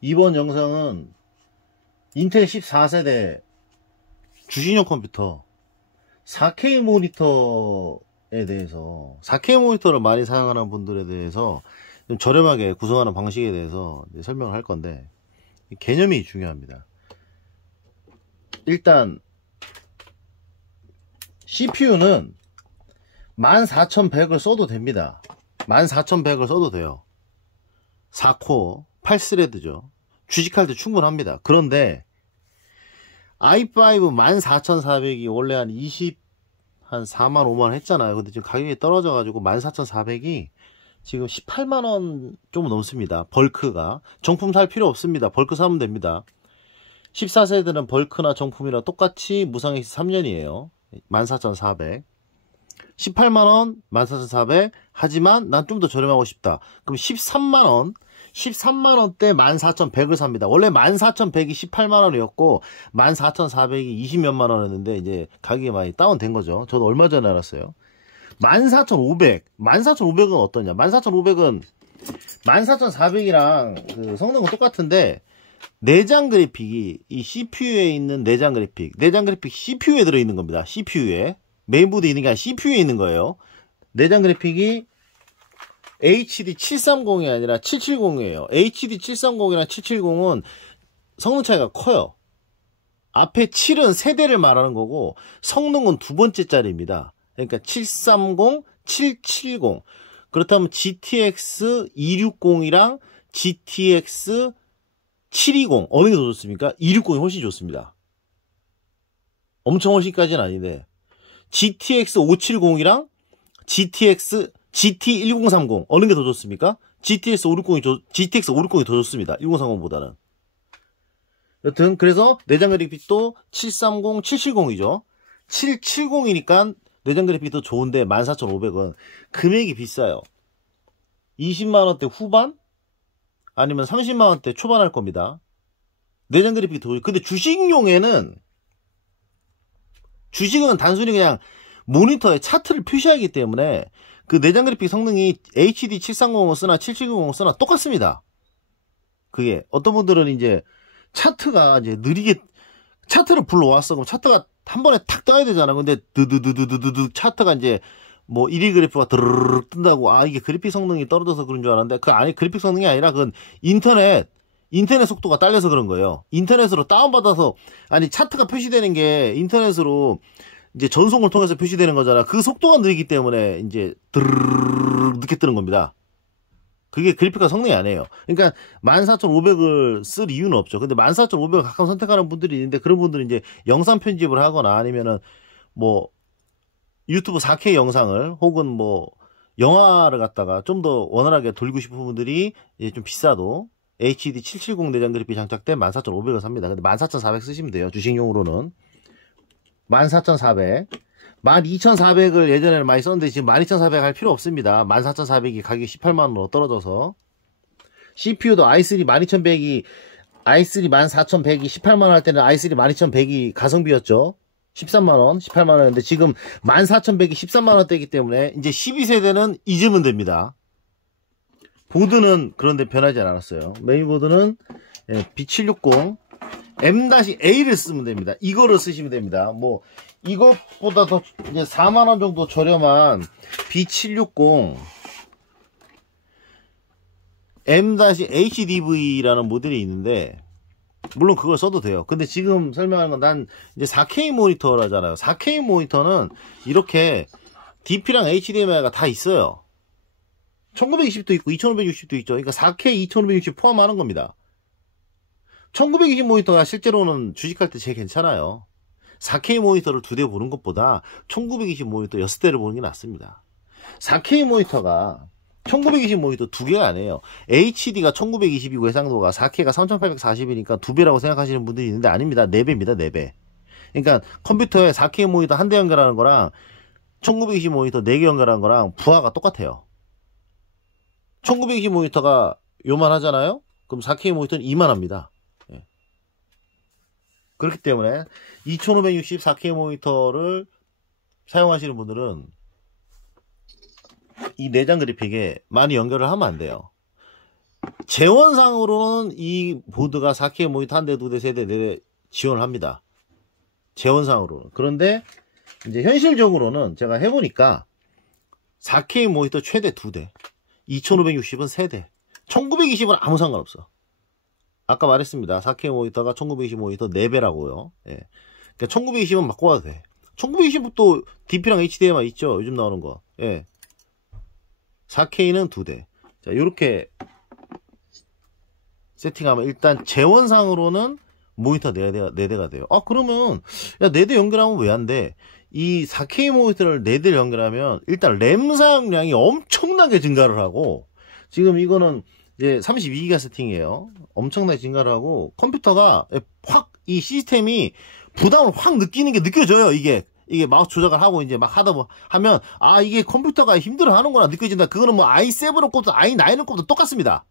이번 영상은 인텔 14세대 주신용 컴퓨터 4K 모니터에 대해서 4K 모니터를 많이 사용하는 분들에 대해서 좀 저렴하게 구성하는 방식에 대해서 설명을 할 건데, 개념이 중요합니다. 일단 CPU는 14100을 써도 됩니다. 14100을 써도 돼요. 4코어 8스레드죠. 주식할 때 충분합니다. 그런데 i5 14400이 원래 한 4만 5만 했잖아요. 근데 지금 가격이 떨어져 가지고 14400이 지금 18만원 좀 넘습니다. 벌크가. 정품 살 필요 없습니다. 벌크 사면 됩니다. 14세대는 벌크나 정품이랑 똑같이 무상액시 3년이에요 14400. 18만원 14400. 하지만 난 좀 더 저렴하고 싶다. 그럼 13만원 13만원대 14100을 삽니다. 원래 14100이 18만원이었고 14400이 20몇만원이었는데 이제 가격이 많이 다운된 거죠. 저도 얼마 전에 알았어요. 14500은 어떠냐? 14500은 14400이랑 그 성능은 똑같은데 내장 그래픽이 이 CPU에 있는 내장 그래픽 CPU에 들어있는 겁니다. CPU에 메인보드에 있는 게 아니라 CPU에 있는 거예요. 내장 그래픽이 HD 730이 아니라 770이에요. HD 730이랑 770은 성능 차이가 커요. 앞에 7은 세대를 말하는 거고 성능은 두 번째 짜리입니다. 그러니까 730, 770. 그렇다면 GTX 260이랑 GTX 720 어느 게 더 좋습니까? 260이 훨씬 좋습니다. 엄청 훨씬까지는 아닌데 GTX 570이랑 GT 1030 어느 게 더 좋습니까? GTX 560이 더 좋습니다. 1030보다는. 여튼 그래서 내장 그래픽도 730, 770이죠. 770이니까 내장 그래픽이 더 좋은데 14500은 금액이 비싸요. 20만원대 후반? 아니면 30만원대 초반 할 겁니다. 내장 그래픽이 더. 근데 주식은 단순히 그냥 모니터에 차트를 표시하기 때문에 그 내장 그래픽 성능이 HD 730을 쓰나 770을 쓰나 똑같습니다. 그게 어떤 분들은 이제 차트가 이제 느리게 차트를 불러왔어. 그럼 차트가 한 번에 탁 떠야 되잖아. 근데 드드드드드드 차트가 이제 뭐 1위 그래프가 드르륵 뜬다고 이게 그래픽 성능이 떨어져서 그런 줄 알았는데 그 안에 그래픽 성능이 아니라 그건 인터넷 속도가 딸려서 그런 거예요. 인터넷으로 다운받아서 차트가 표시되는 게 인터넷으로 이제 전송을 통해서 표시되는 거잖아. 그 속도가 느리기 때문에 이제 드르륵 늦게 뜨는 겁니다. 그게 그래픽과 성능이 아니에요. 그러니까 14500을 쓸 이유는 없죠. 근데 14500을 가끔 선택하는 분들이 있는데 그런 분들은 이제 영상 편집을 하거나 아니면은 뭐 유튜브 4K 영상을 혹은 뭐 영화를 갖다가 좀 더 원활하게 돌리고 싶은 분들이 이제 좀 비싸도 HD 770 내장 그래픽 장착된 14500을 삽니다. 근데 14400 쓰시면 돼요. 주식용으로는 14400. 12400을 예전에는 많이 썼는데 지금 12400 할 필요 없습니다. 14400이 가격이 18만원으로 떨어져서. CPU도 i3 12100이 i3 14100이 18만원 할 때는 i3 12100이 가성비였죠. 13만원 18만원인데 지금 14100이 13만원대이기 때문에 이제 12세대는 잊으면 됩니다. 보드는 그런데 변하지 않았어요. 메인보드는 B760 M-A를 쓰면 됩니다. 이거를 쓰시면 됩니다. 뭐 이것보다 더 이제 4만원 정도 저렴한 B760 M-HDV라는 모델이 있는데 물론 그걸 써도 돼요. 근데 지금 설명하는 건 난 이제 4K 모니터라잖아요. 4K 모니터는 이렇게 DP랑 HDMI가 다 있어요. 1920도 있고 2560도 있죠. 그러니까 4K 2560 포함하는 겁니다. 1920 모니터가 실제로는 주식할 때 제일 괜찮아요. 4K 모니터를 2대 보는 것보다 1920 모니터 6대를 보는 게 낫습니다. 4K 모니터가 1920 모니터 2개가 아니에요. HD가 1920이고 해상도가 4K가 3840이니까 2배라고 생각하시는 분들이 있는데 아닙니다. 4배입니다. 4배. 그러니까 컴퓨터에 4K 모니터 1대 연결하는 거랑 1920 모니터 4개 연결하는 거랑 부하가 똑같아요. 1920 모니터가 요만 하잖아요. 그럼 4K 모니터는 이만합니다. 그렇기 때문에 2560 4K 모니터를 사용하시는 분들은 이 내장 그래픽에 많이 연결을 하면 안 돼요. 재원상으로는 이 보드가 4K 모니터 1대, 2대, 3대, 4대 지원을 합니다. 재원상으로는. 그런데 이제 현실적으로는 제가 해보니까 4K 모니터 최대 2대, 2560은 3대, 1920은 아무 상관없어. 아까 말했습니다. 4K 모니터가 1920 모니터 4배라고요. 예. 그러니까 1920은 바꿔도 돼. 1920은 또 DP랑 HDMI 있죠. 요즘 나오는 거. 예. 4K는 2대. 자, 요렇게 세팅하면 일단 재원상으로는 모니터 4대가 돼요. 아, 그러면 야, 4대 연결하면 왜 안 돼? 이 4K 모니터를 4대 연결하면 일단 램 사용량이 엄청나게 증가를 하고, 지금 이거는 이제 32기가 세팅이에요. 엄청나게 증가를 하고 컴퓨터가 확 이 시스템이 부담을 확 느끼는 게 느껴져요. 이게 마우스 조작을 하고 이제 막 하면 아, 이게 컴퓨터가 힘들어 하는구나 느껴진다. 그거는 뭐 i7을 꼽도 i9을 꼽도 똑같습니다.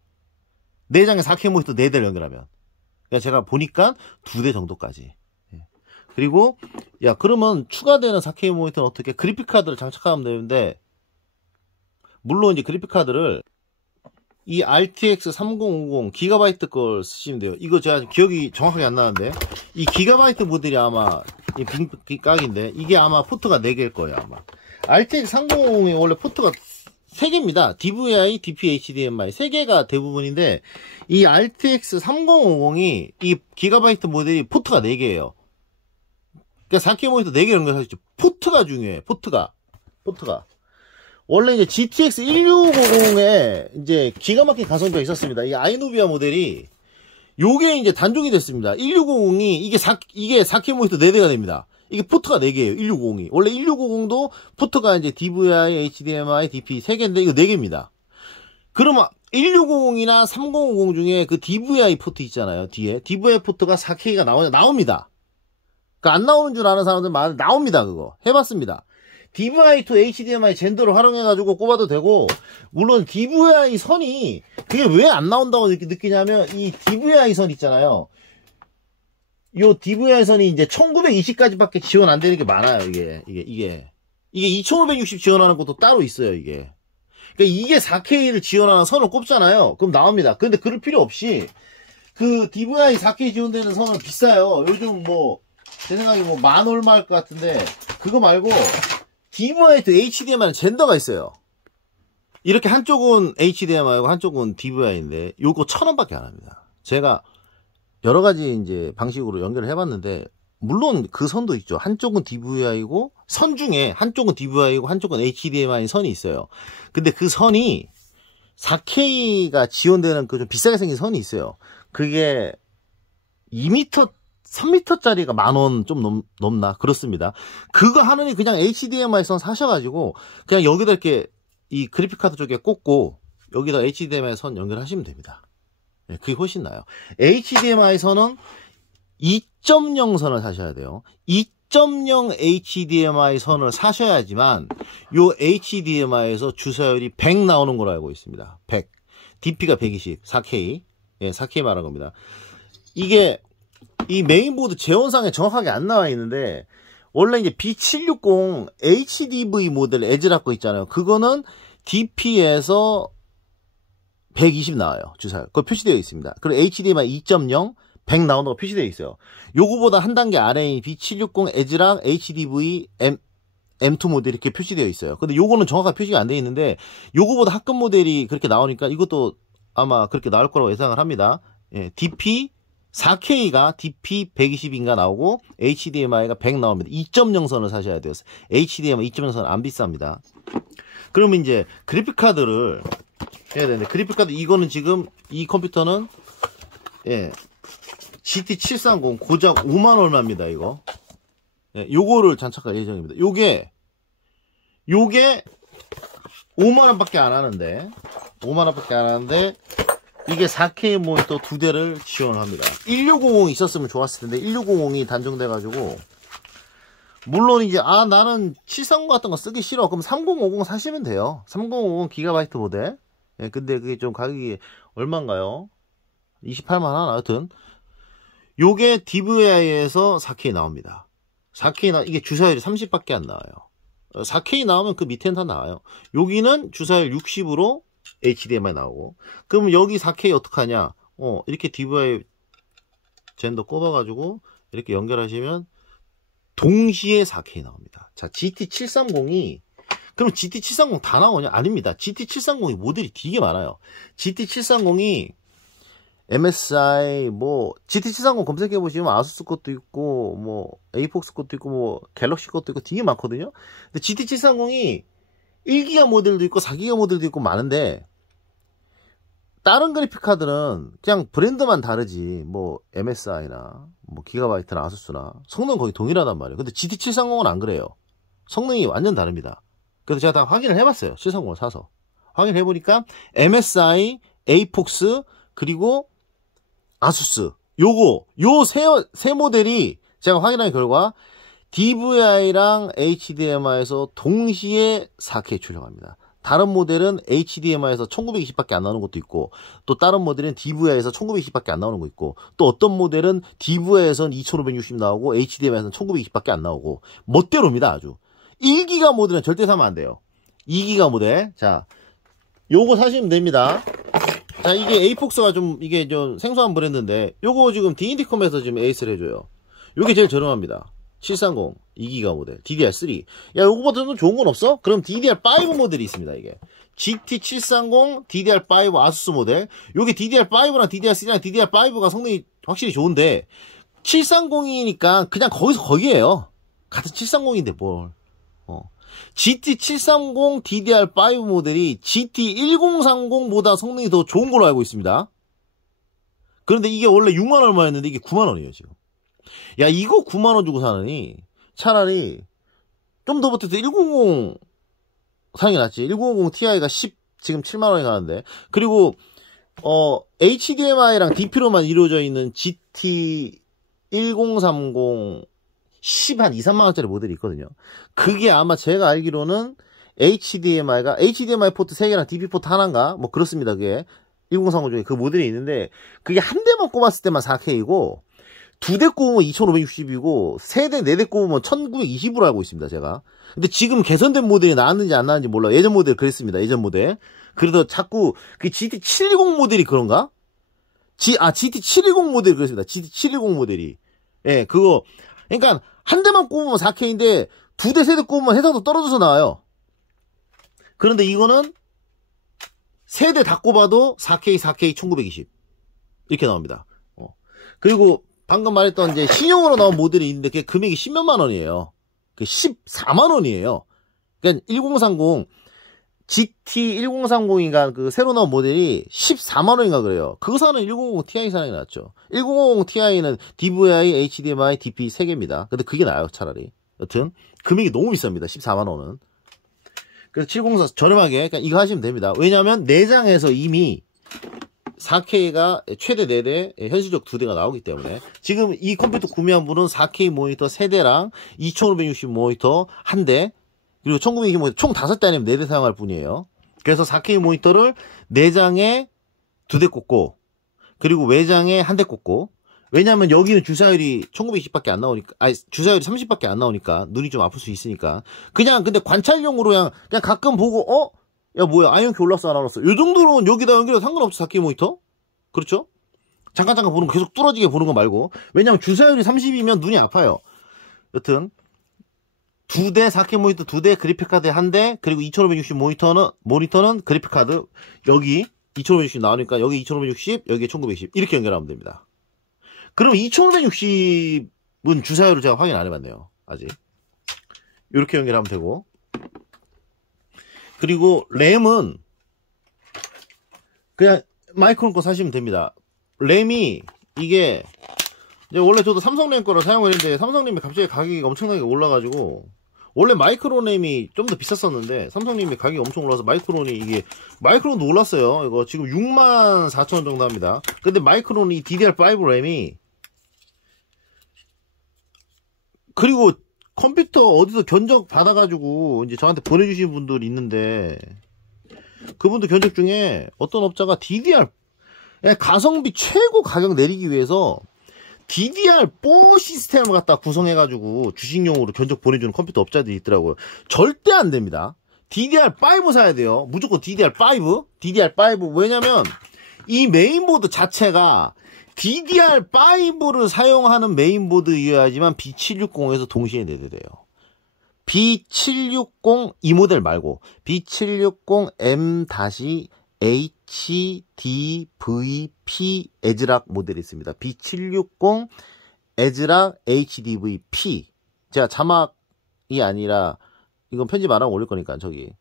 내장에 4K 모니터 4대를 연결하면. 그러니까 제가 보니까 2대 정도까지. 그리고 야, 그러면 추가되는 4K 모니터는 어떻게? 그래픽 카드를 장착하면 되는데, 물론 이제 그래픽 카드를 이 RTX 3050 기가바이트 걸 쓰시면 돼요. 이거 제가 기억이 정확하게 안 나는데, 이 기가바이트 모델이 아마 이 빈각인데, 이게 아마 포트가 4개일 거예요. 아마 RTX 3050이 원래 포트가 3개입니다. DVI, DP, HDMI 3개가 대부분인데, 이 RTX 3050이 이 기가바이트 모델이 포트가 4개예요. 그러니까 4K 모니터 4개 연결하셨죠. 포트가 중요해. 포트가. 원래 이제 GTX 1650에 이제 기가 막힌 가성비가 있었습니다. 이 아이노비아 모델이 요게 이제 단종이 됐습니다. 1650이 이게 4K 모니터 4대가 됩니다. 이게 포트가 4개예요. 1650이. 원래 1650도 포트가 이제 DVI, HDMI, DP 3개인데 이거 4개입니다. 그러면 1650이나 3050 중에 그 DVI 포트 있잖아요. 뒤에 DVI 포트가 4K가 나옵니다. 그러니까 안 나오는 줄 아는 사람들 많은데 나옵니다. 그거 해봤습니다. DVI to HDMI 젠더를 활용해가지고 꼽아도 되고, 물론 DVI 선이 그게 왜 안 나온다고 느끼냐면, 이 DVI 선 있잖아요. 요 DVI 선이 이제 1920까지밖에 지원 안 되는 게 많아요. 이게 2560 지원하는 것도 따로 있어요. 이게. 그러니까 이게 4K를 지원하는 선을 꼽잖아요. 그럼 나옵니다. 근데 그럴 필요 없이 그 DVI 4K 지원되는 선은 비싸요. 요즘 뭐 제 생각에 뭐 만 얼마일 것 같은데, 그거 말고 DVI to HDMI는 젠더가 있어요. 이렇게 한쪽은 HDMI고 한쪽은 DVI인데 요거 1000원밖에 안 합니다. 제가 여러 가지 이제 방식으로 연결을 해봤는데, 물론 그 선도 있죠. 한쪽은 DVI고, 선 중에 한쪽은 DVI고 한쪽은 HDMI 선이 있어요. 근데 그 선이 4K가 지원되는 그 좀 비싸게 생긴 선이 있어요. 그게 2m, 3m짜리가 10,000원 좀 넘나? 그렇습니다. 그거 하느니 그냥 HDMI 선 사셔가지고 그냥 여기다 이렇게 이 그래픽카드 쪽에 꽂고 여기다 HDMI 선 연결하시면 됩니다. 네, 그게 훨씬 나아요. HDMI 선은 2.0 선을 사셔야 돼요. 2.0 HDMI 선을 사셔야지만 요 HDMI에서 주사율이 100 나오는 걸로 알고 있습니다. 100. DP가 120, 4K. 예, 4K 말한 겁니다. 이게 이 메인보드 재원상에 정확하게 안 나와 있는데, 원래 이제 B760 HDV 모델 에즈락 거 있잖아요. 그거는 DP에서 120 나와요. 주사율. 그거 표시되어 있습니다. 그리고 HDMI 2.0 100 나오는 거 표시되어 있어요. 요거보다 한 단계 아래인 B760 에즈락 HDV M2 모델이 이렇게 표시되어 있어요. 근데 요거는 정확하게 표시가 안 되어 있는데, 요거보다 합급 모델이 그렇게 나오니까 이것도 아마 그렇게 나올 거라고 예상을 합니다. 예, DP 4K가 DP 120인가 나오고 HDMI가 100 나옵니다. 2.0 선을 사셔야 돼요. HDMI 2.0 선 안 비쌉니다. 그러면 이제 그래픽 카드를 해야 되는데, 그래픽 카드 이거는 지금 이 컴퓨터는 예, GT730 고작 5만 얼마입니다. 이거. 예, 요거를 장착할 예정입니다. 요게 5만 원밖에 안 하는데, 5만 원밖에 안 하는데 이게 4K 모니터 2대를 지원합니다. 1650 있었으면 좋았을 텐데 1650이 단종돼가지고, 물론 이제 나는 730 같은 거 쓰기 싫어. 그럼 3050 사시면 돼요. 3050 기가바이트 모델. 예, 근데 그게 좀 가격이 얼마인가요? 28만 원. 하여튼 요게 DVI에서 4K 나옵니다. 4K 이게 주사율이 30밖에 안 나와요. 4K 나오면 그 밑에는 다 나와요. 여기는 주사율 60으로 HDMI 나오고. 그럼 여기 4K 어떡하냐? 이렇게 DVI 젠더 꼽아가지고 이렇게 연결하시면 동시에 4K 나옵니다. 자, GT730이 그럼 GT730 다 나오냐? 아닙니다. GT730이 모델이 되게 많아요. GT730이 MSI GT730 검색해 보시면 아수스 것도 있고 에이폭스 것도 있고 갤럭시 것도 있고 되게 많거든요. 근데 GT730이 1기가 모델도 있고 4기가 모델도 있고 많은데 다른 그래픽 카드는 그냥 브랜드만 다르지 MSI나 기가바이트나 아수스나 성능 거의 동일하단 말이에요. 근데 GT730은 안 그래요. 성능이 완전 다릅니다. 그래서 제가 다 확인을 해봤어요. 730을 사서 확인해 보니까 MSI, 에이폭스 그리고 아수스 요 세 모델이 제가 확인한 결과 DVI랑 HDMI에서 동시에 4K 출력합니다. 다른 모델은 HDMI에서 1920밖에 안 나오는 것도 있고 또 다른 모델은 DVI에서 1920밖에 안 나오는 거 있고 또 어떤 모델은 DVI에서는 2560 나오고 HDMI에서는 1920밖에 안 나오고 멋대로입니다. 아주 1기가 모델은 절대 사면 안 돼요. 2기가 모델 자 요거 사시면 됩니다. 자 이게 에이폭스가 이게 좀 생소한 브랜드인데 요거 지금 D&D컴에서 지금 에이스를 해줘요. 요게 제일 저렴합니다. 730 2기가 모델 DDR3 야 요거보다는 좋은 건 없어? 그럼 DDR5 모델이 있습니다. 이게 GT730 DDR5 아수스 모델 요게 DDR5랑 DDR3랑 DDR5가 성능이 확실히 좋은데 730이니까 그냥 거기에요. 같은 730인데 뭘 GT730 DDR5 모델이 GT1030보다 성능이 더 좋은 걸로 알고 있습니다. 그런데 이게 원래 6만 얼마였는데 이게 9만 원이에요 지금. 야 이거 9만 원 주고 사느니 차라리 좀 더 버텨서 1050 사는 게 낫지. 1050 Ti가 지금 7만 원이 가는데 그리고 HDMI랑 DP로만 이루어져 있는 GT1030 한 2, 3만 원짜리 모델이 있거든요. 그게 아마 제가 알기로는 HDMI 포트 3개랑 DP 포트 하나인가 그렇습니다. 그게 1030 중에 그 모델이 있는데 그게 한 대만 꼽았을 때만 4K이고 2대 꼽으면 2560이고 3대, 4대 꼽으면 1920으로 알고 있습니다. 제가. 근데 지금 개선된 모델이 나왔는지 안 나왔는지 몰라요. 예전 모델 그랬습니다. 예전 모델. 그래서 자꾸 그 GT710 모델이 그런가? GT710 모델이 그랬습니다. GT710 모델이. 예, 그거 그러니까 한 대만 꼽으면 4K인데 2대, 3대 꼽으면 해상도 떨어져서 나와요. 그런데 이거는 3대 다 꼽아도 4K 1920 이렇게 나옵니다. 그리고 방금 말했던 이제 신형으로 나온 모델이 있는데 그게 금액이 10몇만 원이에요. 그 14만 원이에요. 그러니까 1030 GT1030인가 그 새로 나온 모델이 14만 원인가 그래요. 그거 사는 1050 Ti 사는 게 낫죠. 1050 Ti는 DVI, HDMI, DP 3개입니다. 근데 그게 나아요, 차라리. 여튼 금액이 너무 비쌉니다. 14만 원은. 그래서 704 저렴하게 그러니까 이거 하시면 됩니다. 왜냐하면 내장에서 이미 4K가 최대 4대, 현실적 2대가 나오기 때문에 지금 이 컴퓨터 구매한 분은 4K 모니터 3대랑 2560 모니터 1대 그리고 1920 모니터 총 5대 아니면 4대 사용할 뿐이에요. 그래서 4K 모니터를 내장에 2대 꽂고 그리고 외장에 1대 꽂고 왜냐면 여기는 주사율이 1920밖에 안 나오니까 주사율이 30밖에 안 나오니까 눈이 좀 아플 수 있으니까 그냥 근데 관찰용으로 그냥 가끔 보고 야 뭐야 아이언키 올랐어 안 올랐어 요 정도로는 여기다 연결해도 상관없지 4K 모니터 그렇죠? 잠깐 보는 거 계속 뚫어지게 보는 거 말고 왜냐면 주사율이 30이면 눈이 아파요. 여튼 2대 4K 모니터 2대 그래픽카드 1대 그리고 2560 모니터는 그래픽카드 여기 2560 나오니까 여기 2560 여기에 1920 이렇게 연결하면 됩니다. 그럼 2560은 주사율을 제가 확인 안 해봤네요. 아직 이렇게 연결하면 되고 그리고 램은 그냥 마이크론 거 사시면 됩니다. 램이 이게 이제 원래 저도 삼성 램 거를 사용을 했는데 삼성 램이 갑자기 가격이 엄청나게 올라가지고 원래 마이크론 램이 좀 더 비쌌었는데 삼성 램이 가격이 엄청 올라서 마이크론도 올랐어요. 이거 지금 64,000원 정도 합니다. 근데 마이크론이 DDR5 램이 그리고 컴퓨터 어디서 견적 받아가지고 이제 저한테 보내주신 분들이 있는데 그분들 견적 중에 어떤 업자가 DDR 가성비 최고 가격 내리기 위해서 DDR4 시스템을 갖다 구성해가지고 주식용으로 견적 보내주는 컴퓨터 업자들이 있더라고요. 절대 안 됩니다. DDR5 사야 돼요. 무조건 DDR5. DDR5. 왜냐면 이 메인보드 자체가 DDR5를 사용하는 메인보드여야지만 B760에서 동시에 내대돼요. B760 이 모델 말고 B760M-HDVP 에즈락 모델이 있습니다. B760 에즈락 HDVP. 제가 자막이 아니라 이건 편집 안 하고 올릴 거니까 저기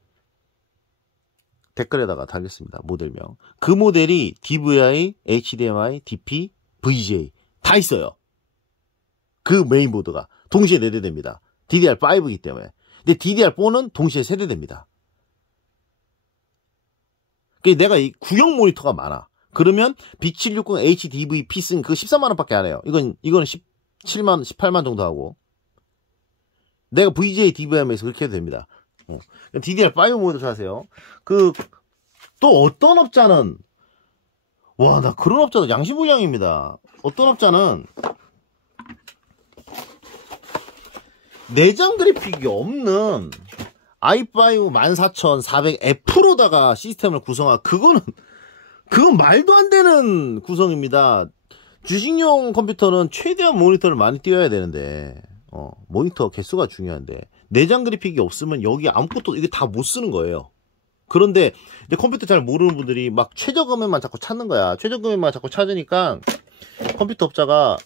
댓글에다가 달겠습니다. 모델명. 그 모델이 DVI, HDMI, DP, VGA 다 있어요. 그 메인보드가 동시에 내대됩니다. DDR5이기 때문에. 근데 DDR4는 동시에 세대됩니다. 내가 이 구형 모니터가 많아. 그러면 B760 HDVP 쓴 그 13만원 밖에 안 해요. 이거는 17만, 18만 정도 하고. 내가 VGA, DVM에서 그렇게 해도 됩니다. DDR5 모드 사세요. 또 어떤 업자는, 와, 나 그런 업자도 양심불량입니다. 어떤 업자는 내장 그래픽이 없는 i5 14400F로다가 시스템을 구성한, 그건 말도 안 되는 구성입니다. 주식용 컴퓨터는 최대한 모니터를 많이 띄워야 되는데, 모니터 개수가 중요한데, 내장 그래픽이 없으면 여기 아무것도, 이게 다 못 쓰는 거예요. 그런데, 이제 컴퓨터 잘 모르는 분들이 막 최저금액만 자꾸 찾는 거야. 최저금액만 자꾸 찾으니까, 컴퓨터 업자가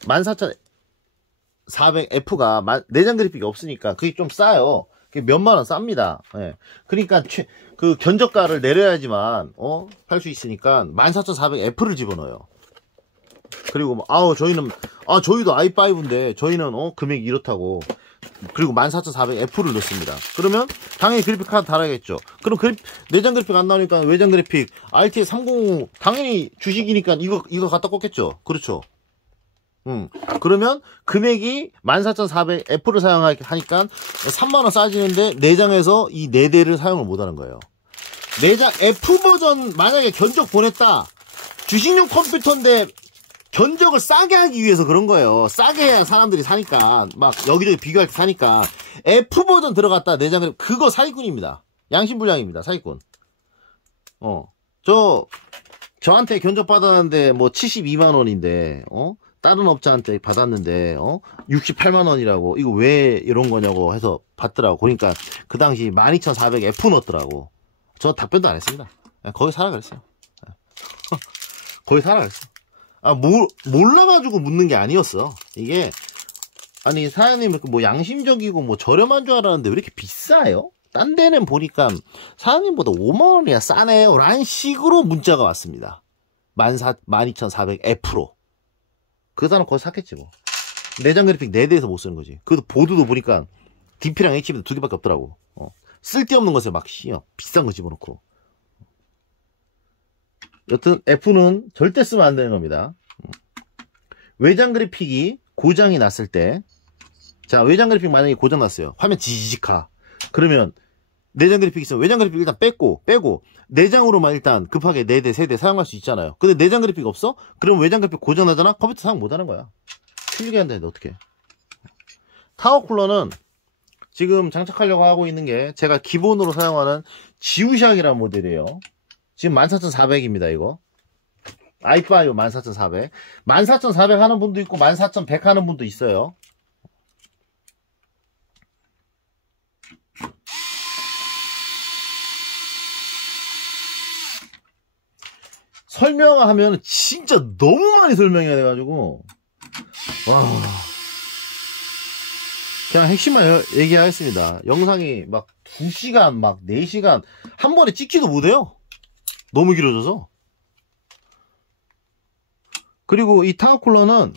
14400F가 내장 그래픽이 없으니까 그게 좀 싸요. 그게 몇만원 쌉니다. 예. 그러니까 그 견적가를 내려야지만 할 수 있으니까 14400F를 집어넣어요. 그리고 저희도 i5인데 저희는 금액이 이렇다고. 그리고 14400F를 넣습니다. 그러면 당연히 그래픽 카드 달아야겠죠. 그럼 내장 그래픽 안 나오니까 외장 그래픽 RTX 3050 당연히 주식이니까 이거 갖다 꽂겠죠. 그렇죠. 그러면 금액이 14400F를 사용하니까 3만원 싸지는데 내장에서 이 4대를 사용을 못하는 거예요. 내장 F 버전 만약에 견적 보냈다. 주식용 컴퓨터인데 견적을 싸게 하기 위해서 그런 거예요. 싸게 해야 사람들이 사니까. 막 여기저기 비교할 때 사니까. F 버전 들어갔다 내장 그거 사기꾼입니다. 양심불량입니다. 사기꾼. 저한테 견적 받았는데 뭐 72만원인데 다른 업자한테 받았는데 68만원이라고 이거 왜 이런 거냐고 해서 받더라고. 그러니까 그 당시 12400F 넣었더라고. 저 답변도 안 했습니다. 거기 사라 그랬어요. 거기 사라 그랬어. 몰라가지고 묻는 게 아니었어. 이게 아니 사장님 뭐 양심적이고 뭐 저렴한 줄 알았는데 왜 이렇게 비싸요? 딴 데는 보니까 사장님보다 5만원이야 싸네요 라는 식으로 문자가 왔습니다. 12400F로. 그 사람 거기 샀겠지 뭐. 내장 그래픽 4대에서 못 쓰는 거지. 그래도 보드도 보니까 DP랑 HD도 2개밖에 없더라고. 쓸데없는 것에 막 비싼 거 집어넣고. 여튼 F는 절대 쓰면 안 되는 겁니다. 외장 그래픽이 고장이 났을 때, 자, 외장 그래픽 만약에 고장 났어요. 화면 지지직하. 그러면 내장 그래픽 있으면 외장 그래픽 일단 빼고 내장으로만 일단 급하게 4대, 3대 사용할 수 있잖아요. 근데 내장 그래픽 없어? 그럼 외장 그래픽 고장 나잖아? 컴퓨터 사용 못 하는 거야. 틀리게 한다는데 어떡해. 타워 쿨러는 지금 장착하려고 하고 있는 게 제가 기본으로 사용하는 지우샥이라는 모델이에요. 지금 14400입니다, 이거. i5 14400. 14400 하는 분도 있고, 14100 하는 분도 있어요. 설명하면 진짜 너무 많이 설명해야 돼가지고, 와. 그냥 핵심만 얘기하겠습니다. 영상이 막 2시간, 막 4시간, 한 번에 찍지도 못해요. 너무 길어져서. 그리고 이 타워쿨러는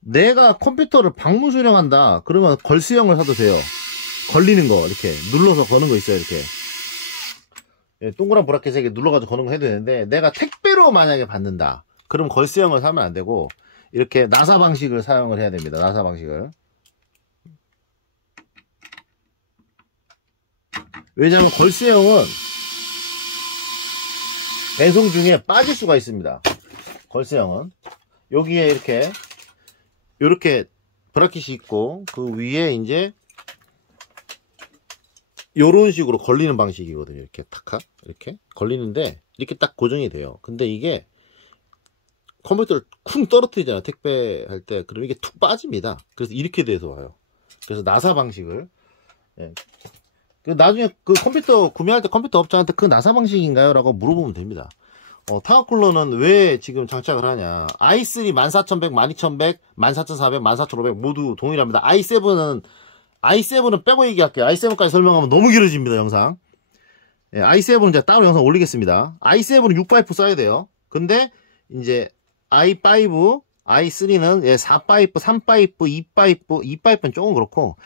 내가 컴퓨터를 방문 수령한다 그러면 걸스형을 사도 돼요. 걸리는 거 이렇게 눌러서 거는 거 있어요. 이렇게 동그란 브라켓에 눌러가지고 거는 거 해도 되는데, 내가 택배로 만약에 받는다 그럼 걸스형을 사면 안 되고 이렇게 나사 방식을 사용을 해야 됩니다. 나사 방식을. 왜냐하면 걸스형은 배송 중에 빠질 수가 있습니다. 걸스형은 여기에 이렇게 브라켓이 있고 그 위에 이제 요런 식으로 걸리는 방식이거든요. 이렇게 탁 이렇게 걸리는데 이렇게 딱 고정이 돼요. 근데 이게 컴퓨터를 쿵 떨어뜨리잖아요. 택배할 때. 그럼 이게 툭 빠집니다. 그래서 이렇게 돼서 와요. 그래서 나사 방식을, 예. 나중에 그 컴퓨터 구매할 때 컴퓨터 업자한테 그 나사 방식인가요? 라고 물어보면 됩니다. 타워쿨러는 왜 지금 장착을 하냐. i3 14100, 12100, 14400, 14500 모두 동일합니다. i7은 빼고 얘기할게요. i7까지 설명하면 너무 길어집니다, 영상. 예, i7은 제가 따로 영상 올리겠습니다. i7은 6파이프 써야 돼요. 근데 이제 i5, i3는 4파이프, 3파이프, 2파이프는 조금 그렇고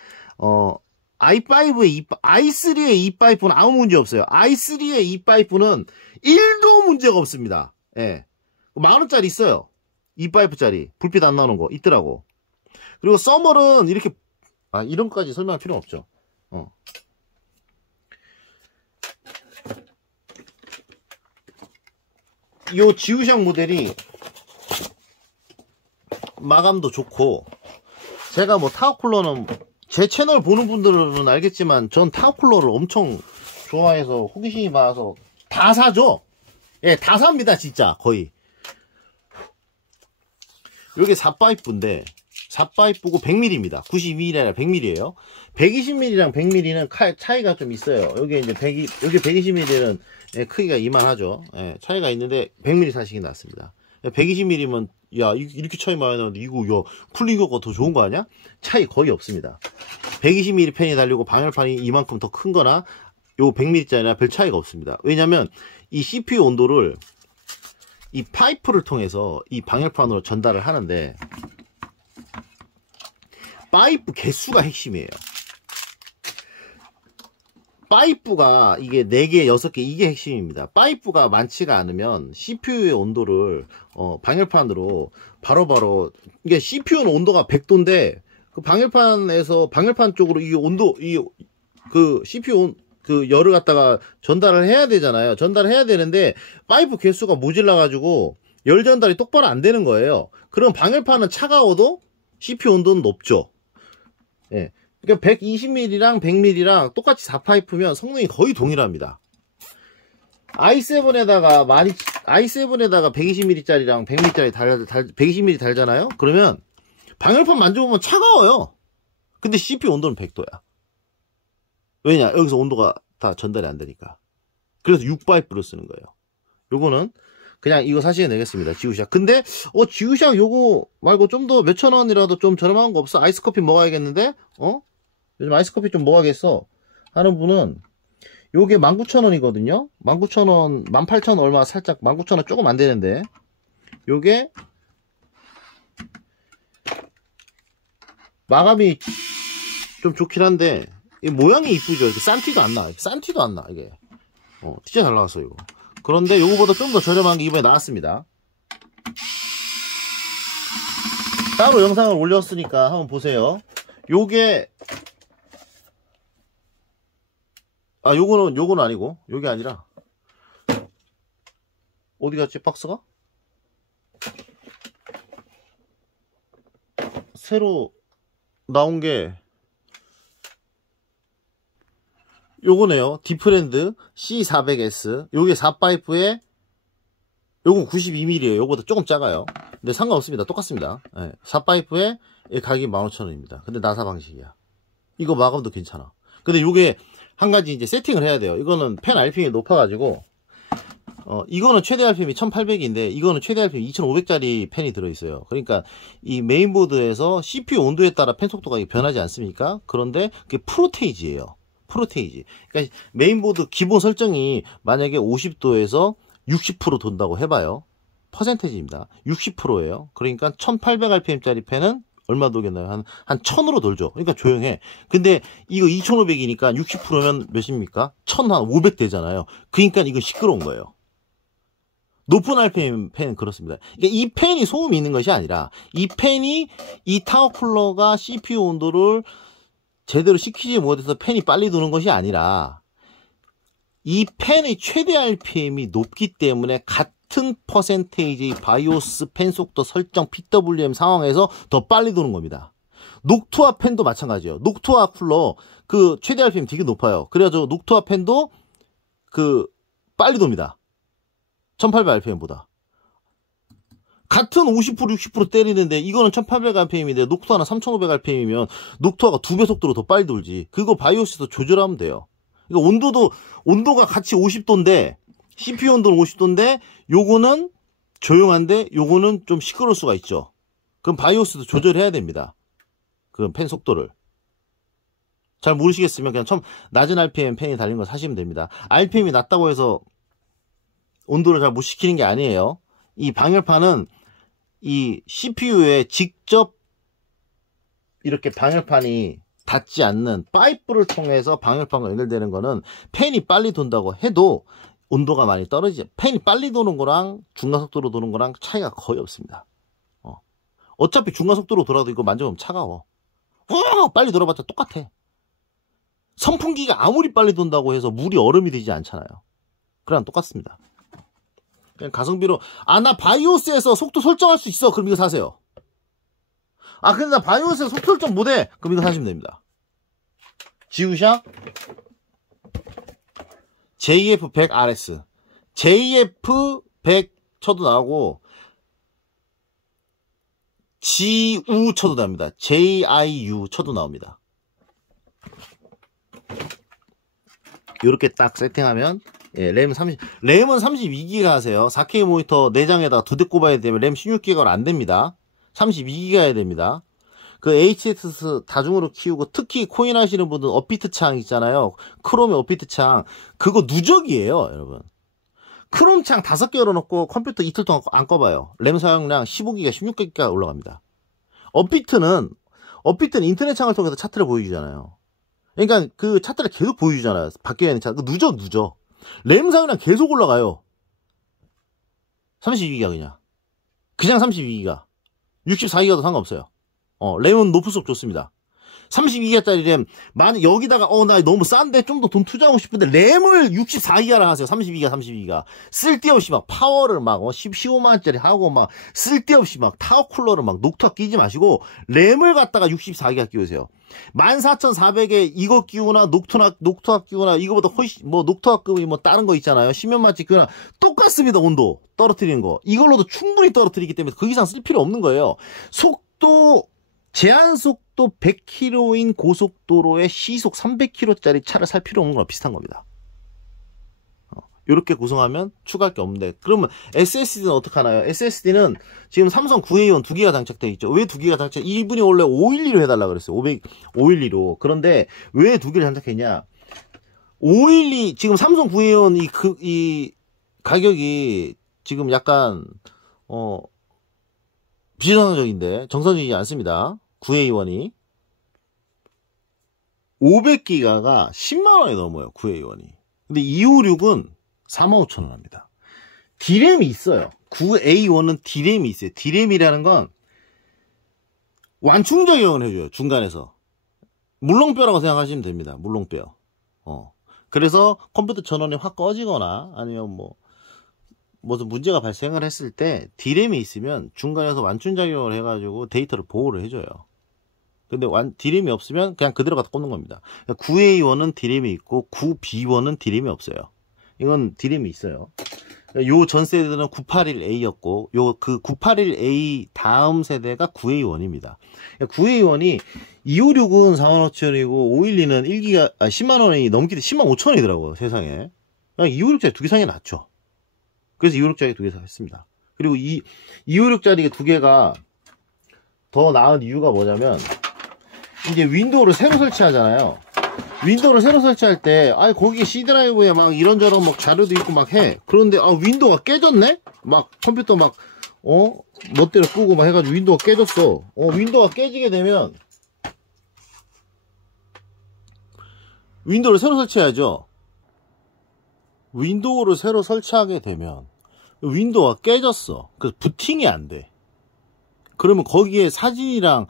i5의 i3의 2파이프는 아무 문제 없어요. i3의 2파이프는 1도 문제가 없습니다. 예. 10,000원짜리 있어요. 2파이프짜리 불빛 안 나오는 거 있더라고. 그리고 서멀은 이렇게 이런 것까지 설명할 필요 없죠. 요 지우샹 모델이 마감도 좋고, 제가 뭐 타워쿨러는 제 채널 보는 분들은 알겠지만 전 타워쿨러를 엄청 좋아해서 호기심이 많아서 다 사죠. 예, 다 삽니다 진짜 거의. 요게 4파이프인데 4파이프고 100mm입니다. 92mm가 아니라 100mm예요. 120mm랑 100mm는 차이가 좀 있어요. 여기 이제 120mm는 크기가 이만하죠. 예, 차이가 있는데 100mm 사시기 낫습니다. 120mm면 야 이렇게 차이 많이 나는데 이거 야 쿨링효과가 더 좋은 거 아니야? 차이 거의 없습니다. 120mm 팬이 달리고 방열판이 이만큼 더 큰 거나 요 100mm짜리나 별 차이가 없습니다. 왜냐면 이 CPU 온도를 이 파이프를 통해서 이 방열판으로 전달을 하는데 파이프 개수가 핵심이에요. 파이프가 이게 4개, 6개 이게 핵심입니다. 파이프가 많지가 않으면 CPU의 온도를 방열판으로 바로바로 이게 CPU는 온도가 100도인데 그 방열판 쪽으로 이 온도 그 CPU 그 열을 갖다가 전달을 해야 되잖아요. 전달을 해야 되는데 파이프 개수가 모질라 가지고 열 전달이 똑바로 안 되는 거예요. 그럼 방열판은 차가워도 CPU 온도는 높죠. 예. 그러니까 120mm랑 100mm랑 똑같이 4파이프면 성능이 거의 동일합니다. i7에다가 120mm짜리랑 100mm짜리 120mm 달잖아요. 그러면 방열판 만져보면 차가워요. 근데 CPU 온도는 100도야. 왜냐? 여기서 온도가 다 전달이 안 되니까. 그래서 6파이프로 쓰는 거예요. 요거는 그냥 이거 사시면 되겠습니다. 지우샥. 근데 지우샥 요거 말고 좀 더 몇천 원이라도 좀 저렴한 거 없어? 아이스커피 먹어야겠는데? 요즘 아이스커피 좀 먹어야겠어 하는 분은 요게 19,000원이거든요. 19,000원, 18,000원 얼마 살짝 19,000원 조금 안 되는데 요게 마감이 좀 좋긴 한데 이 모양이 이쁘죠. 이렇게 싼 티도 안 나. 싼 티도 안 나. 이게 진짜 잘 나왔어 이거. 그런데 요거보다 좀 더 저렴한 게 이번에 나왔습니다. 따로 영상을 올렸으니까 한번 보세요. 요게 요거는 아니고 요게 아니라 어디 갔지 박스가? 새로 나온 게 요거네요. 디프렌드 C400S. 요게 4파이프에 요건 92mm에요. 요거보다 조금 작아요. 근데 상관없습니다. 똑같습니다. 4파이프에 가격이 15,000원입니다. 근데 나사 방식이야. 이거 마감도 괜찮아. 근데 요게 한 가지 이제 세팅을 해야 돼요. 이거는 팬 RPM이 높아가지고 이거는 최대 RPM이 1800인데 이거는 최대 RPM 2500짜리 팬이 들어있어요. 그러니까 이 메인보드에서 CPU 온도에 따라 팬 속도가 변하지 않습니까? 그런데 그게 프로테이지예요. 프로테이지. 그러니까 메인보드 기본 설정이 만약에 50도에서 60% 돈다고 해봐요. 퍼센테이지입니다. 60%예요. 그러니까 1800rpm짜리 팬은 얼마 돌겠나요? 한 1000으로 돌죠. 그러니까 조용해. 근데 이거 2500이니까 60%면 몇입니까? 1500 되잖아요. 그러니까 이거 시끄러운 거예요. 높은 RPM 팬은 그렇습니다. 그러니까 이 팬이 소음이 있는 것이 아니라 이 팬이 이 타워쿨러가 CPU 온도를 제대로 식히지 못해서 팬이 빨리 도는 것이 아니라 이 팬의 최대 RPM이 높기 때문에 같은 퍼센테이지 바이오스 팬 속도 설정 PWM 상황에서 더 빨리 도는 겁니다. 녹투아 팬도 마찬가지예요. 녹투아 쿨러 그 최대 RPM 되게 높아요. 그래가지고 녹투아 팬도 그 빨리 돕니다. 1800rpm보다. 같은 50% 60% 때리는데 이거는 1800rpm인데 녹투아는 3500rpm이면 녹투아가 2배 속도로 더 빨리 돌지. 그거 바이오스에서 조절하면 돼요. 그러니까 온도가 같이 50도인데 CPU 온도는 50도인데 요거는 조용한데 요거는 좀 시끄러울 수가 있죠. 그럼 바이오스도 조절해야 됩니다. 그 팬 속도를. 잘 모르시겠으면 그냥 처음 낮은 RPM 팬이 달린 거 사시면 됩니다. RPM이 낮다고 해서 온도를 잘 못 시키는 게 아니에요. 이 방열판은 이 CPU에 직접 이렇게 방열판이 닿지 않는 파이프를 통해서 방열판과 연결되는 거는 팬이 빨리 돈다고 해도 온도가 많이 떨어지죠. 팬이 빨리 도는 거랑 중간속도로 도는 거랑 차이가 거의 없습니다. 어차피 중간속도로 돌아도 이거 만져보면 차가워. 빨리 돌아봤자 똑같아. 선풍기가 아무리 빨리 돈다고 해서 물이 얼음이 되지 않잖아요. 그랑 똑같습니다. 그냥 가성비로 나 바이오스에서 속도 설정할 수 있어. 그럼 이거 사세요. 근데 나 바이오스에서 속도 설정 못해. 그럼 이거 사시면 됩니다. 지우샥 JF100RS JF100 쳐도 나오고 GU 쳐도 나옵니다. JIU 쳐도 나옵니다. 이렇게 딱 세팅하면 램은 32기가 하세요. 4K 모니터 내장에다가 2대 꼽아야 되면 램 16기가로 안 됩니다. 32기가 해야 됩니다. 그 HX 다중으로 키우고 특히 코인 하시는 분들 업비트 창 있잖아요. 크롬의 업비트 창 그거 누적이에요, 여러분. 크롬 창 5개 열어놓고 컴퓨터 이틀 동안 안 꺼봐요. 램 사용량 15기가 16기가 올라갑니다. 업비트는 인터넷 창을 통해서 차트를 보여주잖아요. 그러니까 그 차트를 계속 보여주잖아요. 밖에 있는 차트. 누적. 램 사용량 계속 올라가요. 32기가 그냥 32기가 64기가도 상관없어요. 램은 높을수록 좋습니다. 32기가짜리 램 여기다가 나 너무 싼데 좀 더 돈 투자하고 싶은데 램을 64기가를 하세요. 32기가 쓸데없이 막 파워를 막 15만원짜리 하고 막 쓸데없이 막 타워 쿨러를 막 녹투아 끼지 마시고 램을 갖다가 64기가 끼우세요. 14400에 이거 끼우나 녹투아 끼우나 이거보다 훨씬 녹투아급이 다른 거 있잖아요. 10년만치 끼우나 똑같습니다. 온도 떨어뜨리는 거 이걸로도 충분히 떨어뜨리기 때문에 그 이상 쓸 필요 없는 거예요. 제한 속도 100km인 고속도로에 시속 300km짜리 차를 살 필요 없는 거랑 비슷한 겁니다. 이렇게 구성하면 추가할 게 없는데 그러면 SSD는 어떡하나요? SSD는 지금 삼성 9A1 2기가 장착되어 있죠. 왜 2기가 장착? 이분이 원래 512로 해달라 그랬어요. 512로. 그런데 왜 2기를 장착했냐? 512 지금 삼성 9A1 이 가격이 지금 약간 비정상적인데 정상적이지 않습니다. 9A1이 500기가가 10만원이 넘어요. 9A1이. 근데 256은 45,000원 합니다. D램이 있어요. 9A1은 D램이 있어요. D램이라는 건 완충 작용을 해줘요. 중간에서. 물렁뼈라고 생각하시면 됩니다. 물렁뼈. 그래서 컴퓨터 전원이 확 꺼지거나 아니면 무슨 문제가 발생을 했을 때 D램이 있으면 중간에서 완충 작용을 해가지고 데이터를 보호를 해줘요. 근데 D램이 없으면 그냥 그대로 갖다 꽂는 겁니다. 9A1은 D램이 있고 9B1은 D램이 없어요. 이건 D램이 있어요. 요 전 세대는 981A였고 그 981A 다음 세대가 9A1입니다. 9A1이 256은 45,000원이고 512는 1기가 10만원이 넘기 105,000원이더라고요. 세상에. 256짜리 2개 사는 게 낫죠. 그래서 256짜리 2개 샀습니다. 그리고 256짜리 2개가 더 나은 이유가 뭐냐면 이제 윈도우를 새로 설치하잖아요. 윈도우를 새로 설치할 때 거기에 C 드라이브에 막 이런저런 자료도 있고 막 해. 그런데 윈도우가 깨졌네? 막 컴퓨터 멋대로 끄고 막 해가지고 윈도우가 깨졌어. 윈도우가 깨지게 되면 윈도우를 새로 설치해야죠. 윈도우를 새로 설치하게 되면 윈도우가 깨졌어. 그래서 부팅이 안 돼. 그러면 거기에 사진이랑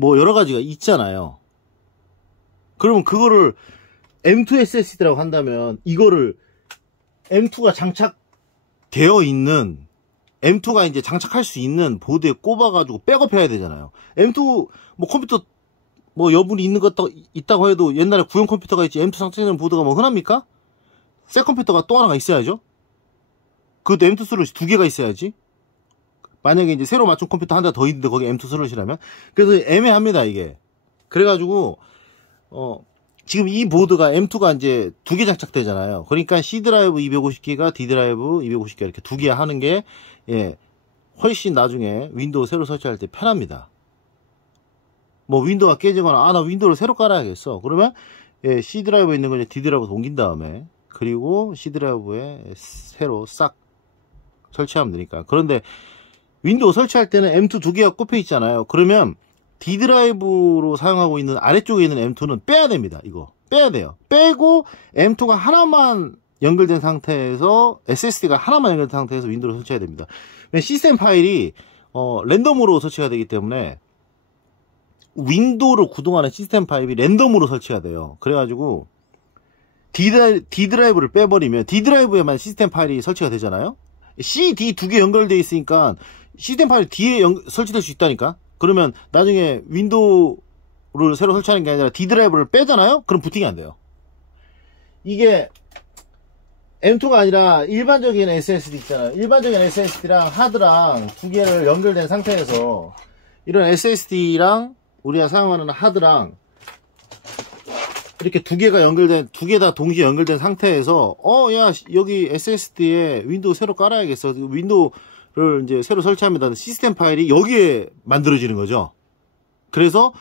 여러 가지가 있잖아요. 그러면 그거를 M2 SSD라고 한다면 이거를 M2가 장착되어 있는 M2가 이제 장착할 수 있는 보드에 꼽아가지고 백업해야 되잖아요. M2 컴퓨터 뭐 여분이 있는 것 있다고 해도 옛날에 구형 컴퓨터가 있지 M2 상태되는 보드가 뭐 흔합니까? 새 컴퓨터가 또 하나가 있어야죠. 그것도 M2 슬롯이 2개가 있어야지. 만약에 이제 새로 맞춘 컴퓨터 한 대 더 있는데 거기 M2 슬롯이라면. 그래서 애매합니다, 이게. 그래가지고, 지금 이 보드가 M2가 이제 2개 장착되잖아요. 그러니까 C 드라이브 250기가, D 드라이브 250기가 이렇게 2개 하는 게, 예, 훨씬 나중에 윈도우 새로 설치할 때 편합니다. 뭐 윈도우가 깨지거나, 나 윈도우를 새로 깔아야겠어. 그러면, 예, C 드라이브에 있는 거 이제 D 드라이브로 옮긴 다음에, 그리고 C 드라이브에 새로 싹 설치하면 되니까. 그런데 윈도우 설치할 때는 M2 2개가 꼽혀 있잖아요. 그러면 D 드라이브로 사용하고 있는 아래쪽에 있는 M2는 빼야 됩니다. 이거 빼야 돼요. 빼고 M2가 하나만 연결된 상태에서 SSD가 하나만 연결된 상태에서 윈도우를 설치해야 됩니다. 시스템 파일이 랜덤으로 설치가 되기 때문에 윈도우를 구동하는 시스템 파일이 랜덤으로 설치가 돼요. 그래가지고 D 드라이브를 빼버리면 D 드라이브에만 시스템 파일이 설치가 되잖아요. C, D 2개 연결되어 있으니까 시스템 파일이 D에 설치될 수 있다니까. 그러면 나중에 윈도우를 새로 설치하는 게 아니라 D 드라이브를 빼잖아요. 그럼 부팅이 안 돼요. 이게 M2가 아니라 일반적인 SSD 있잖아요. 일반적인 SSD랑 하드랑 2개를 연결된 상태에서 이런 SSD랑 우리가 사용하는 하드랑 이렇게 2개가 연결된, 2개 다 동시에 연결된 상태에서, 야, 여기 SSD에 윈도우 새로 깔아야겠어. 윈도우를 이제 새로 설치하면 시스템 파일이 여기에 만들어지는 거죠. 그래서,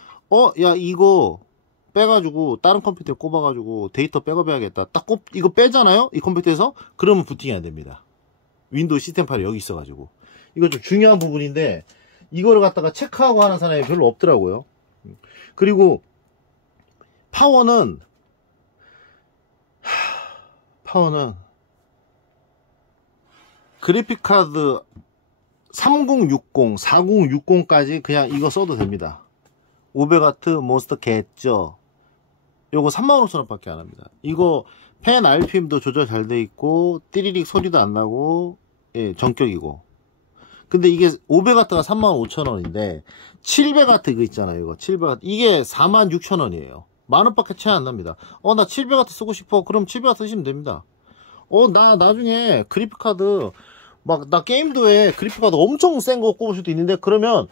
야, 이거 빼가지고, 다른 컴퓨터에 꼽아가지고 데이터 백업해야겠다. 이거 빼잖아요? 이 컴퓨터에서? 그러면 부팅이 안 됩니다. 윈도우 시스템 파일이 여기 있어가지고. 이거 좀 중요한 부분인데, 이거를 갖다가 체크하고 하는 사람이 별로 없더라고요. 그리고, 파워는 그래픽카드 3060, 4060까지 그냥 이거 써도 됩니다. 500W 몬스터 겠죠. 요거 35,000원 밖에 안 합니다. 이거 펜 RPM도 조절 잘 돼 있고 띠리릭 소리도 안 나고, 예, 전격이고. 근데 이게 500W가 35,000원인데 700W 이거 있잖아요. 이거 700W 이게 46,000원이에요. 만원밖에 차이 안 납니다. 나 700W 쓰고 싶어. 그럼 700W 쓰시면 됩니다. 나 나중에 그래픽카드, 나 게임도에 그래픽카드 엄청 센 거 꼽을 수도 있는데, 그러면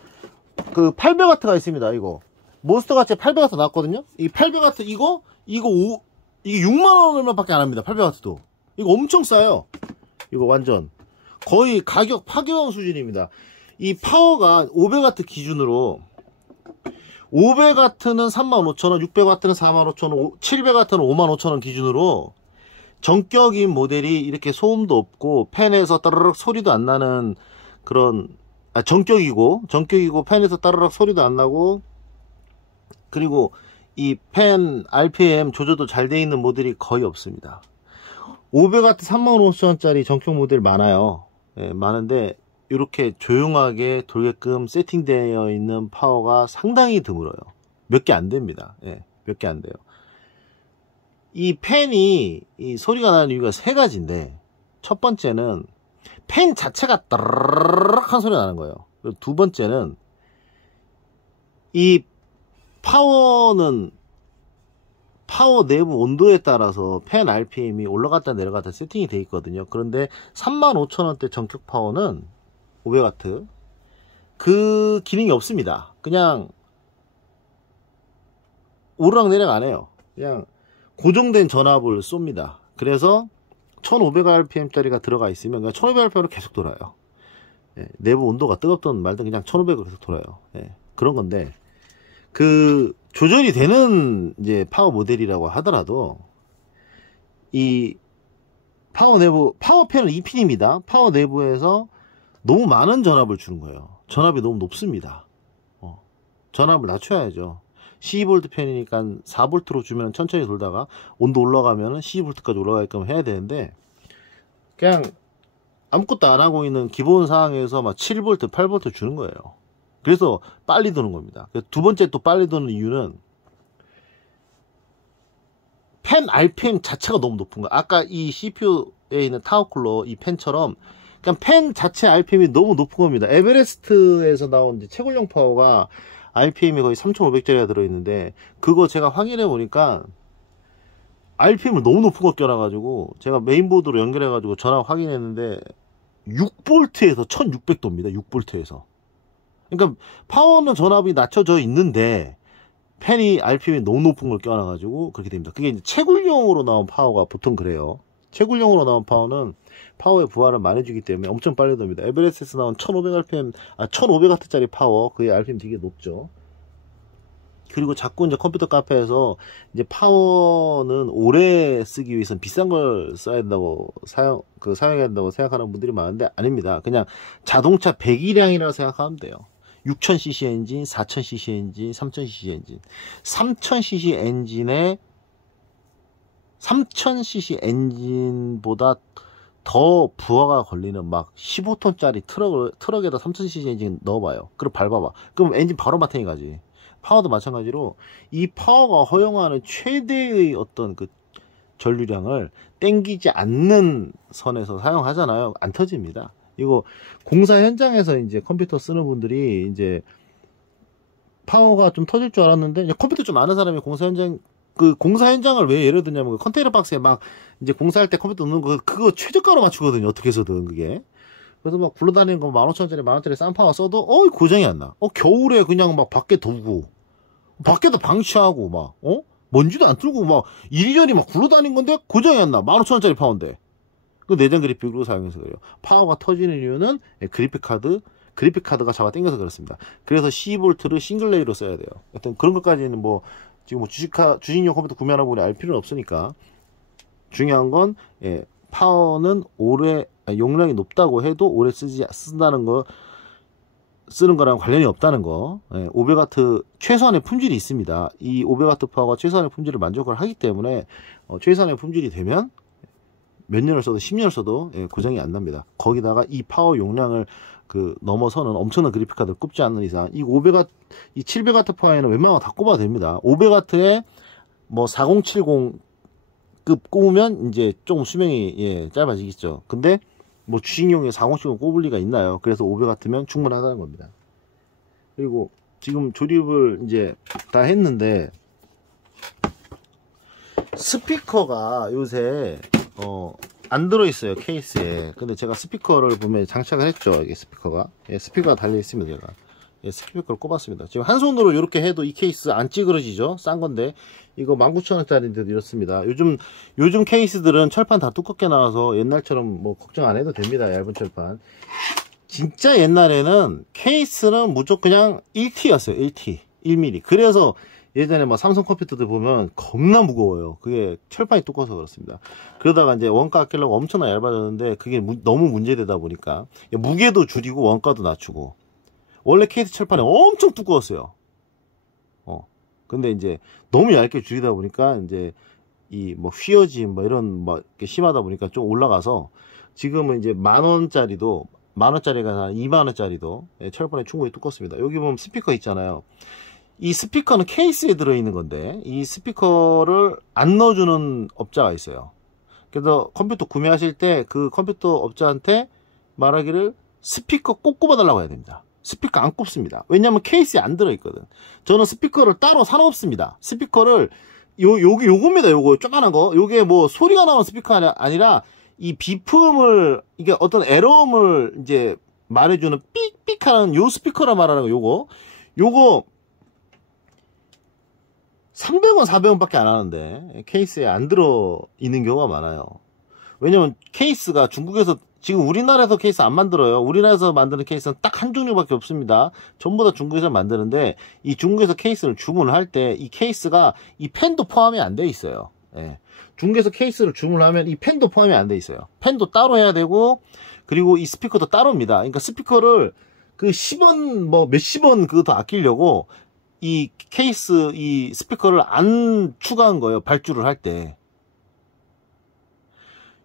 그 800W가 있습니다. 이거. 몬스터같이 800W 나왔거든요? 이 800W 이게 6만원 얼마밖에 안 합니다. 800W도. 이거 엄청 싸요. 이거 완전. 거의 가격 파괴왕 수준입니다. 이 파워가 500W 기준으로 500W는 35,000원, 600W는 45,000원, 700W는 55,000원 기준으로 전격인 모델이 이렇게 소음도 없고 펜에서 따르륵 소리도 안 나는 그런, 전격이고 펜에서 따르륵 소리도 안 나고, 그리고 이 펜 RPM 조절도 잘 돼 있는 모델이 거의 없습니다. 500W 35,000원짜리 전격 모델 많아요. 예, 많은데 이렇게 조용하게 돌게끔 세팅되어 있는 파워가 상당히 드물어요. 몇 개 안 됩니다. 예, 몇 개 안 돼요. 이 펜이 이 소리가 나는 이유가 세 가지인데, 첫 번째는 펜 자체가 따르르륵 한 소리가 나는 거예요. 그리고 두 번째는 이 파워는 파워 내부 온도에 따라서 펜 RPM이 올라갔다 내려갔다 세팅이 되어 있거든요. 그런데 35,000원대 전격 파워는 500W 그 기능이 없습니다. 그냥 오르락내리락 안 해요. 그냥 고정된 전압을 쏩니다. 그래서 1500rpm짜리가 들어가 있으면 그냥 1500rpm으로 계속 돌아요. 예, 내부 온도가 뜨겁든 말든 그냥 1500으로 계속 돌아요. 예, 그런 건데, 그 조절이 되는 이제 파워 모델이라고 하더라도 이 파워 내부, 파워펜은 2핀입니다. 파워 내부에서 너무 많은 전압을 주는 거예요. 전압이 너무 높습니다. 전압을 낮춰야죠. 12V 펜이니까 4V로 주면 천천히 돌다가 온도 올라가면 12V까지 올라가게끔 해야 되는데, 그냥 아무것도 안 하고 있는 기본 상황에서 막 7V, 8V 주는 거예요. 그래서 빨리 도는 겁니다. 두 번째 또 빨리 도는 이유는 펜 RPM 자체가 너무 높은 거야. 아까 이 CPU에 있는 타워쿨러 이 펜처럼 그냥 펜 자체 RPM이 너무 높은 겁니다. 에베레스트에서 나온 이제 채굴용 파워가 RPM이 거의 3500짜리가 들어있는데, 그거 제가 확인해 보니까 RPM을 너무 높은 거 껴놔가지고 제가 메인보드로 연결해가지고 전압 확인했는데 6V에서 1600도입니다. 6V에서. 그러니까 파워는 전압이 낮춰져 있는데 팬이 RPM이 너무 높은 걸 껴놔가지고 그렇게 됩니다. 그게 이제 채굴용으로 나온 파워가 보통 그래요. 채굴용으로 나온 파워는 파워의 부하를 많이 주기 때문에 엄청 빨리 돕니다. 에베레스트에서 나온 1500rpm, 1500W짜리 파워, 그게 RPM 되게 높죠. 그리고 자꾸 이제 컴퓨터 카페에서 이제 파워는 오래 쓰기 위해서는 비싼 걸 써야 된다고 사용해야 된다고 생각하는 분들이 많은데 아닙니다. 그냥 자동차 배기량이라고 생각하면 돼요. 6000cc 엔진, 4000cc 엔진, 3000cc 엔진. 3000cc 엔진보다 더 부하가 걸리는 막 15톤짜리 트럭에다 3000cc 엔진 넣어봐요. 그럼 밟아봐. 그럼 엔진 바로 마탱이 가지. 파워도 마찬가지로 이 파워가 허용하는 최대의 어떤 그 전류량을 땡기지 않는 선에서 사용하잖아요. 안 터집니다. 이거 공사 현장에서 이제 컴퓨터 쓰는 분들이 이제 파워가 좀 터질 줄 알았는데, 컴퓨터 좀 아는 사람이 공사 현장을 왜 예를 들냐면 그 컨테이너 박스에 막 이제 공사할 때 컴퓨터 넣는 거 그거 최저가로 맞추거든요. 어떻게 해서든 그게. 그래서 막 굴러다니는 거 15,000원짜리 10,000원짜리 싼 파워 써도 고장이 안 나. 겨울에 그냥 막 밖에 두고 밖에도 방치하고 막 먼지도 안 뚫고 막 이리저리 막 굴러다니는 건데 고장이 안 나. 15,000원짜리 파워인데. 그 내장 그래픽으로 사용해서 그래요. 파워가 터지는 이유는 그래픽카드가 잡아 당겨서 그렇습니다. 그래서 12V를 싱글레이로 써야 돼요. 하여튼 그런 것까지는 뭐 지금 뭐 주식용 컴퓨터 구매하는 분이 알 필요는 없으니까. 중요한 건 파워는 용량이 높다고 해도 오래 쓴다는 거, 쓰는 거랑 관련이 없다는 거. 500W 최소한의 품질이 있습니다. 이 500W 파워가 최소한의 품질을 만족을 하기 때문에 최소한의 품질이 되면 몇 년을 써도 10년을 써도 고장이 안 납니다. 거기다가 이 파워 용량을 넘어서는 엄청난 그래픽카드를 꼽지 않는 이상 이 700W 파워에는 웬만하면 다 꼽아도 됩니다. 500W에 뭐 4070급 꼽으면 이제 조금 수명이 짧아지겠죠. 근데 뭐 주식용에 4070 꼽을 리가 있나요? 그래서 500W면 충분하다는 겁니다. 그리고 지금 조립을 이제 다 했는데 스피커가 요새 안 들어있어요, 케이스에. 근데 제가 스피커를 보면 장착을 했죠. 이게 스피커가 달려 있습니다. 제가 스피커를 꼽았습니다. 지금 한 손으로 이렇게 해도 이 케이스 안 찌그러지죠. 싼 건데 이거 19,000원짜리인데도 이렇습니다. 요즘 케이스들은 철판 다 두껍게 나와서 옛날처럼 뭐 걱정 안 해도 됩니다. 얇은 철판. 진짜 옛날에는 케이스는 무조건 그냥 1T였어요. 1T 1mm. 그래서 예전에 막 삼성 컴퓨터들 보면 겁나 무거워요. 그게 철판이 두꺼워서 그렇습니다. 그러다가 이제 원가 아끼려고 엄청나 얇아졌는데 그게 너무 문제되다 보니까 무게도 줄이고 원가도 낮추고. 원래 케이스 철판이 엄청 두꺼웠어요. 근데 이제 너무 얇게 줄이다 보니까 이제 이 뭐 휘어짐 뭐 이런 뭐 심하다 보니까 좀 올라가서 지금은 이제 10,000원짜리가 아니라 20,000원짜리도 철판이 충분히 두껍습니다. 여기 보면 스피커 있잖아요. 이 스피커는 케이스에 들어있는 건데 이 스피커를 안 넣어주는 업자가 있어요. 그래서 컴퓨터 구매하실 때 그 컴퓨터 업자한테 말하기를 스피커 꼭 꼽아달라고 해야 됩니다. 스피커 안 꼽습니다. 왜냐면 케이스에 안 들어있거든. 저는 스피커를 따로 사놓습니다. 스피커를 요겁니다. 요거 조그만한 거. 요게 뭐 소리가 나오는 스피커가 아니라 이 비품을 이게 어떤 에러음을 이제 말해주는 삑삑하는 요 스피커라 말하는 거. 요거 300원 400원 밖에 안 하는데 케이스에 안 들어 있는 경우가 많아요. 왜냐면 케이스가 중국에서 지금 우리나라에서 케이스 안 만들어요. 우리나라에서 만드는 케이스는 딱 한 종류밖에 없습니다. 전부 다 중국에서 만드는데 이 중국에서 케이스를 주문을 할 때 이 케이스가 이 펜도 포함이 안 돼 있어요. 중국에서 케이스를 주문하면 이 펜도 포함이 안 돼 있어요. 펜도 따로 해야 되고 그리고 이 스피커도 따로입니다. 그러니까 스피커를 그 10원 뭐 몇십 원 그거 더 아끼려고 이 케이스 이 스피커를 안 추가한 거예요. 발주를 할 때.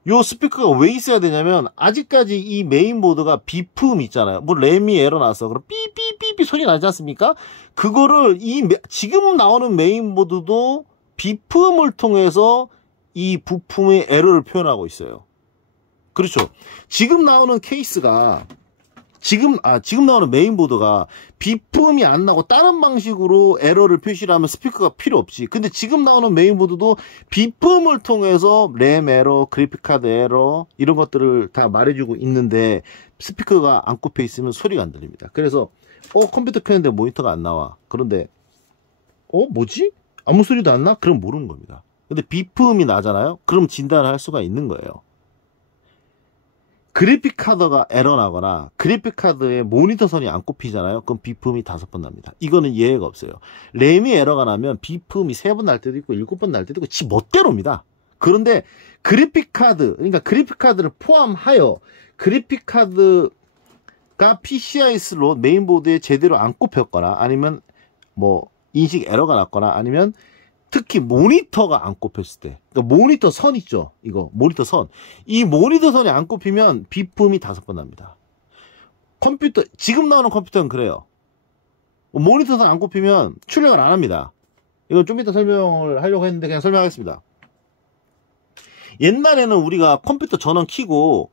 요 스피커가 왜 있어야 되냐면 아직까지 이 메인보드가 비품 있잖아요. 뭐 램이 에러 나서 그럼 삐삐삐삐 소리 나지 않습니까? 그거를 지금 나오는 메인보드도 비품을 통해서 이 부품의 에러를 표현하고 있어요. 그렇죠. 지금 나오는 케이스가 지금 나오는 메인보드가 비품이 안 나고 다른 방식으로 에러를 표시를 하면 스피커가 필요 없지. 근데 지금 나오는 메인보드도 비품을 통해서 램 에러, 그래픽카드 에러 이런 것들을 다 말해주고 있는데 스피커가 안 꼽혀 있으면 소리가 안 들립니다. 그래서 컴퓨터 켰는데 모니터가 안 나와. 그런데 뭐지? 아무 소리도 안 나? 그럼 모르는 겁니다. 근데 비품이 나잖아요. 그럼 진단을 할 수가 있는 거예요. 그래픽카드가 에러 나거나 그래픽카드에 모니터 선이 안 꼽히잖아요. 그럼 비품이 5번 납니다. 이거는 예외가 없어요. 램이 에러가 나면 비품이 3번 날 때도 있고 7번 날 때도 있고 지 멋대로입니다. 그런데 그래픽카드, 그러니까 그래픽카드를 포함하여 그래픽카드가 PCI 슬롯 메인보드에 제대로 안 꼽혔거나 아니면 뭐 인식 에러가 났거나 아니면 특히 모니터가 안 꼽혔을 때, 그러니까 모니터 선 있죠. 이거 모니터 선. 이 모니터 선이 안 꼽히면 비품이 5번 납니다. 컴퓨터 지금 나오는 컴퓨터는 그래요. 모니터 선 안 꼽히면 출력을 안 합니다. 이건 좀 이따 설명을 하려고 했는데 그냥 설명하겠습니다. 옛날에는 우리가 컴퓨터 전원 켜고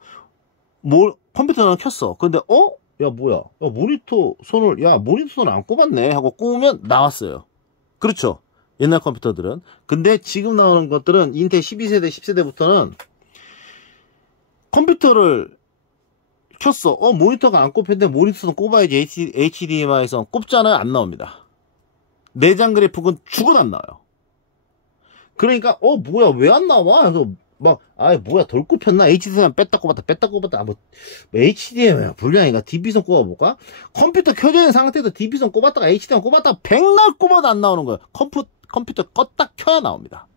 컴퓨터 전원 켰어. 근데 야 뭐야? 야 모니터 선을 모니터 선 안 꼽았네 하고 꼽으면 나왔어요. 그렇죠? 옛날 컴퓨터들은. 근데 지금 나오는 것들은 인텔 12세대, 10세대부터는 컴퓨터를 켰어. 모니터가 안 꼽혔는데 모니터는 꼽아야지 HDMI에서 꼽잖아요. 안 나옵니다. 내장 그래픽은 죽어도 안 나와요. 그러니까 뭐야 왜 안 나와? 그래서 뭐야 덜 꼽혔나? HDMI 뺐다 꼽았다 HDMI 불량이가 DP선 꼽아볼까? 컴퓨터 켜져 있는 상태에서 DP선 꼽았다가 HDMI 꼽았다가 백날 꼽아도 안 나오는 거예요. 컴퓨터 껐다 켜야 나옵니다.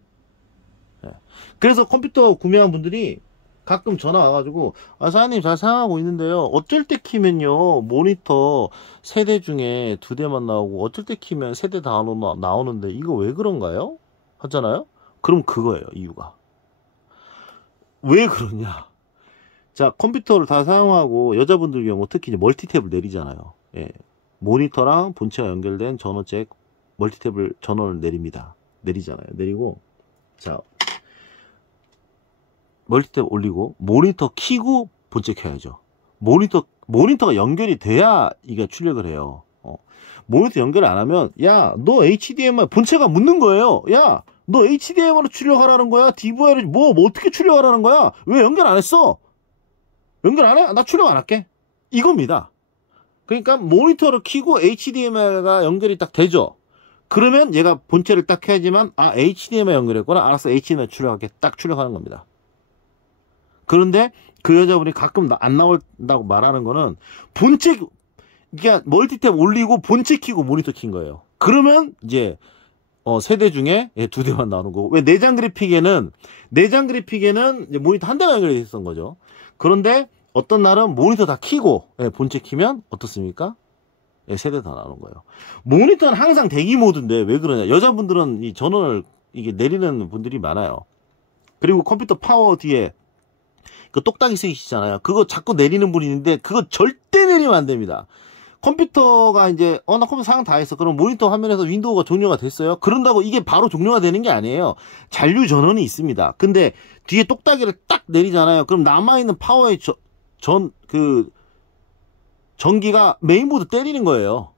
그래서 컴퓨터 구매한 분들이 가끔 전화 와가지고 사장님 잘 사용하고 있는데요, 어쩔 때 키면요 모니터 세대 중에 2대만 나오고 어쩔 때 키면 세대 다 나오는데 이거 왜 그런가요? 하잖아요. 그럼 그거예요. 이유가 왜 그러냐. 자, 컴퓨터를 다 사용하고 여자분들 경우 특히 이제 멀티탭을 내리잖아요. 모니터랑 본체가 연결된 전원 잭 멀티탭을 전원을 내리잖아요. 내리고 자, 멀티탭 올리고 모니터 키고 본체 켜야죠. 모니터가 연결이 돼야 이게 출력을 해요. 모니터 연결 안 하면 너 HDMI 본체가 묻는 거예요. 너 HDMI로 출력하라는 거야? DVR을 뭐 어떻게 출력하라는 거야? 왜 연결 안 했어? 연결 안 해? 나 출력 안 할게. 이겁니다. 그러니까 모니터를 켜고 HDMI가 연결이 딱 되죠. 그러면 얘가 본체를 딱 켜야지만 HDMI 연결했구나. 알았어, HDMI 출력할게. 딱 출력하는 겁니다. 그런데 그 여자분이 가끔 안 나온다고 말하는 거는 그러니까 멀티탭 올리고 본체 켜고 모니터 킨 거예요. 그러면 이제 세대 중에 2대만 나오는 거고. 왜 내장 그래픽에는 이제 모니터 한 대가 연결되어 있었던 거죠. 그런데 어떤 날은 모니터 다 켜고 본체 키면 어떻습니까? 세대 다 나오는 거예요. 모니터는 항상 대기 모드인데 왜 그러냐. 여자분들은 이 전원을 이게 내리는 분들이 많아요. 그리고 컴퓨터 파워 뒤에 그 똑딱이 쓰이시잖아요. 그거 자꾸 내리는 분이 있는데 그거 절대 내리면 안 됩니다. 컴퓨터가 이제 나 컴퓨터 사양 다 했어. 그럼 모니터 화면에서 윈도우가 종료가 됐어요. 그런다고 이게 바로 종료가 되는 게 아니에요. 잔류 전원이 있습니다. 근데 뒤에 똑딱이를 딱 내리잖아요. 그럼 남아있는 파워의 전기가 메인보드 때리는 거예요.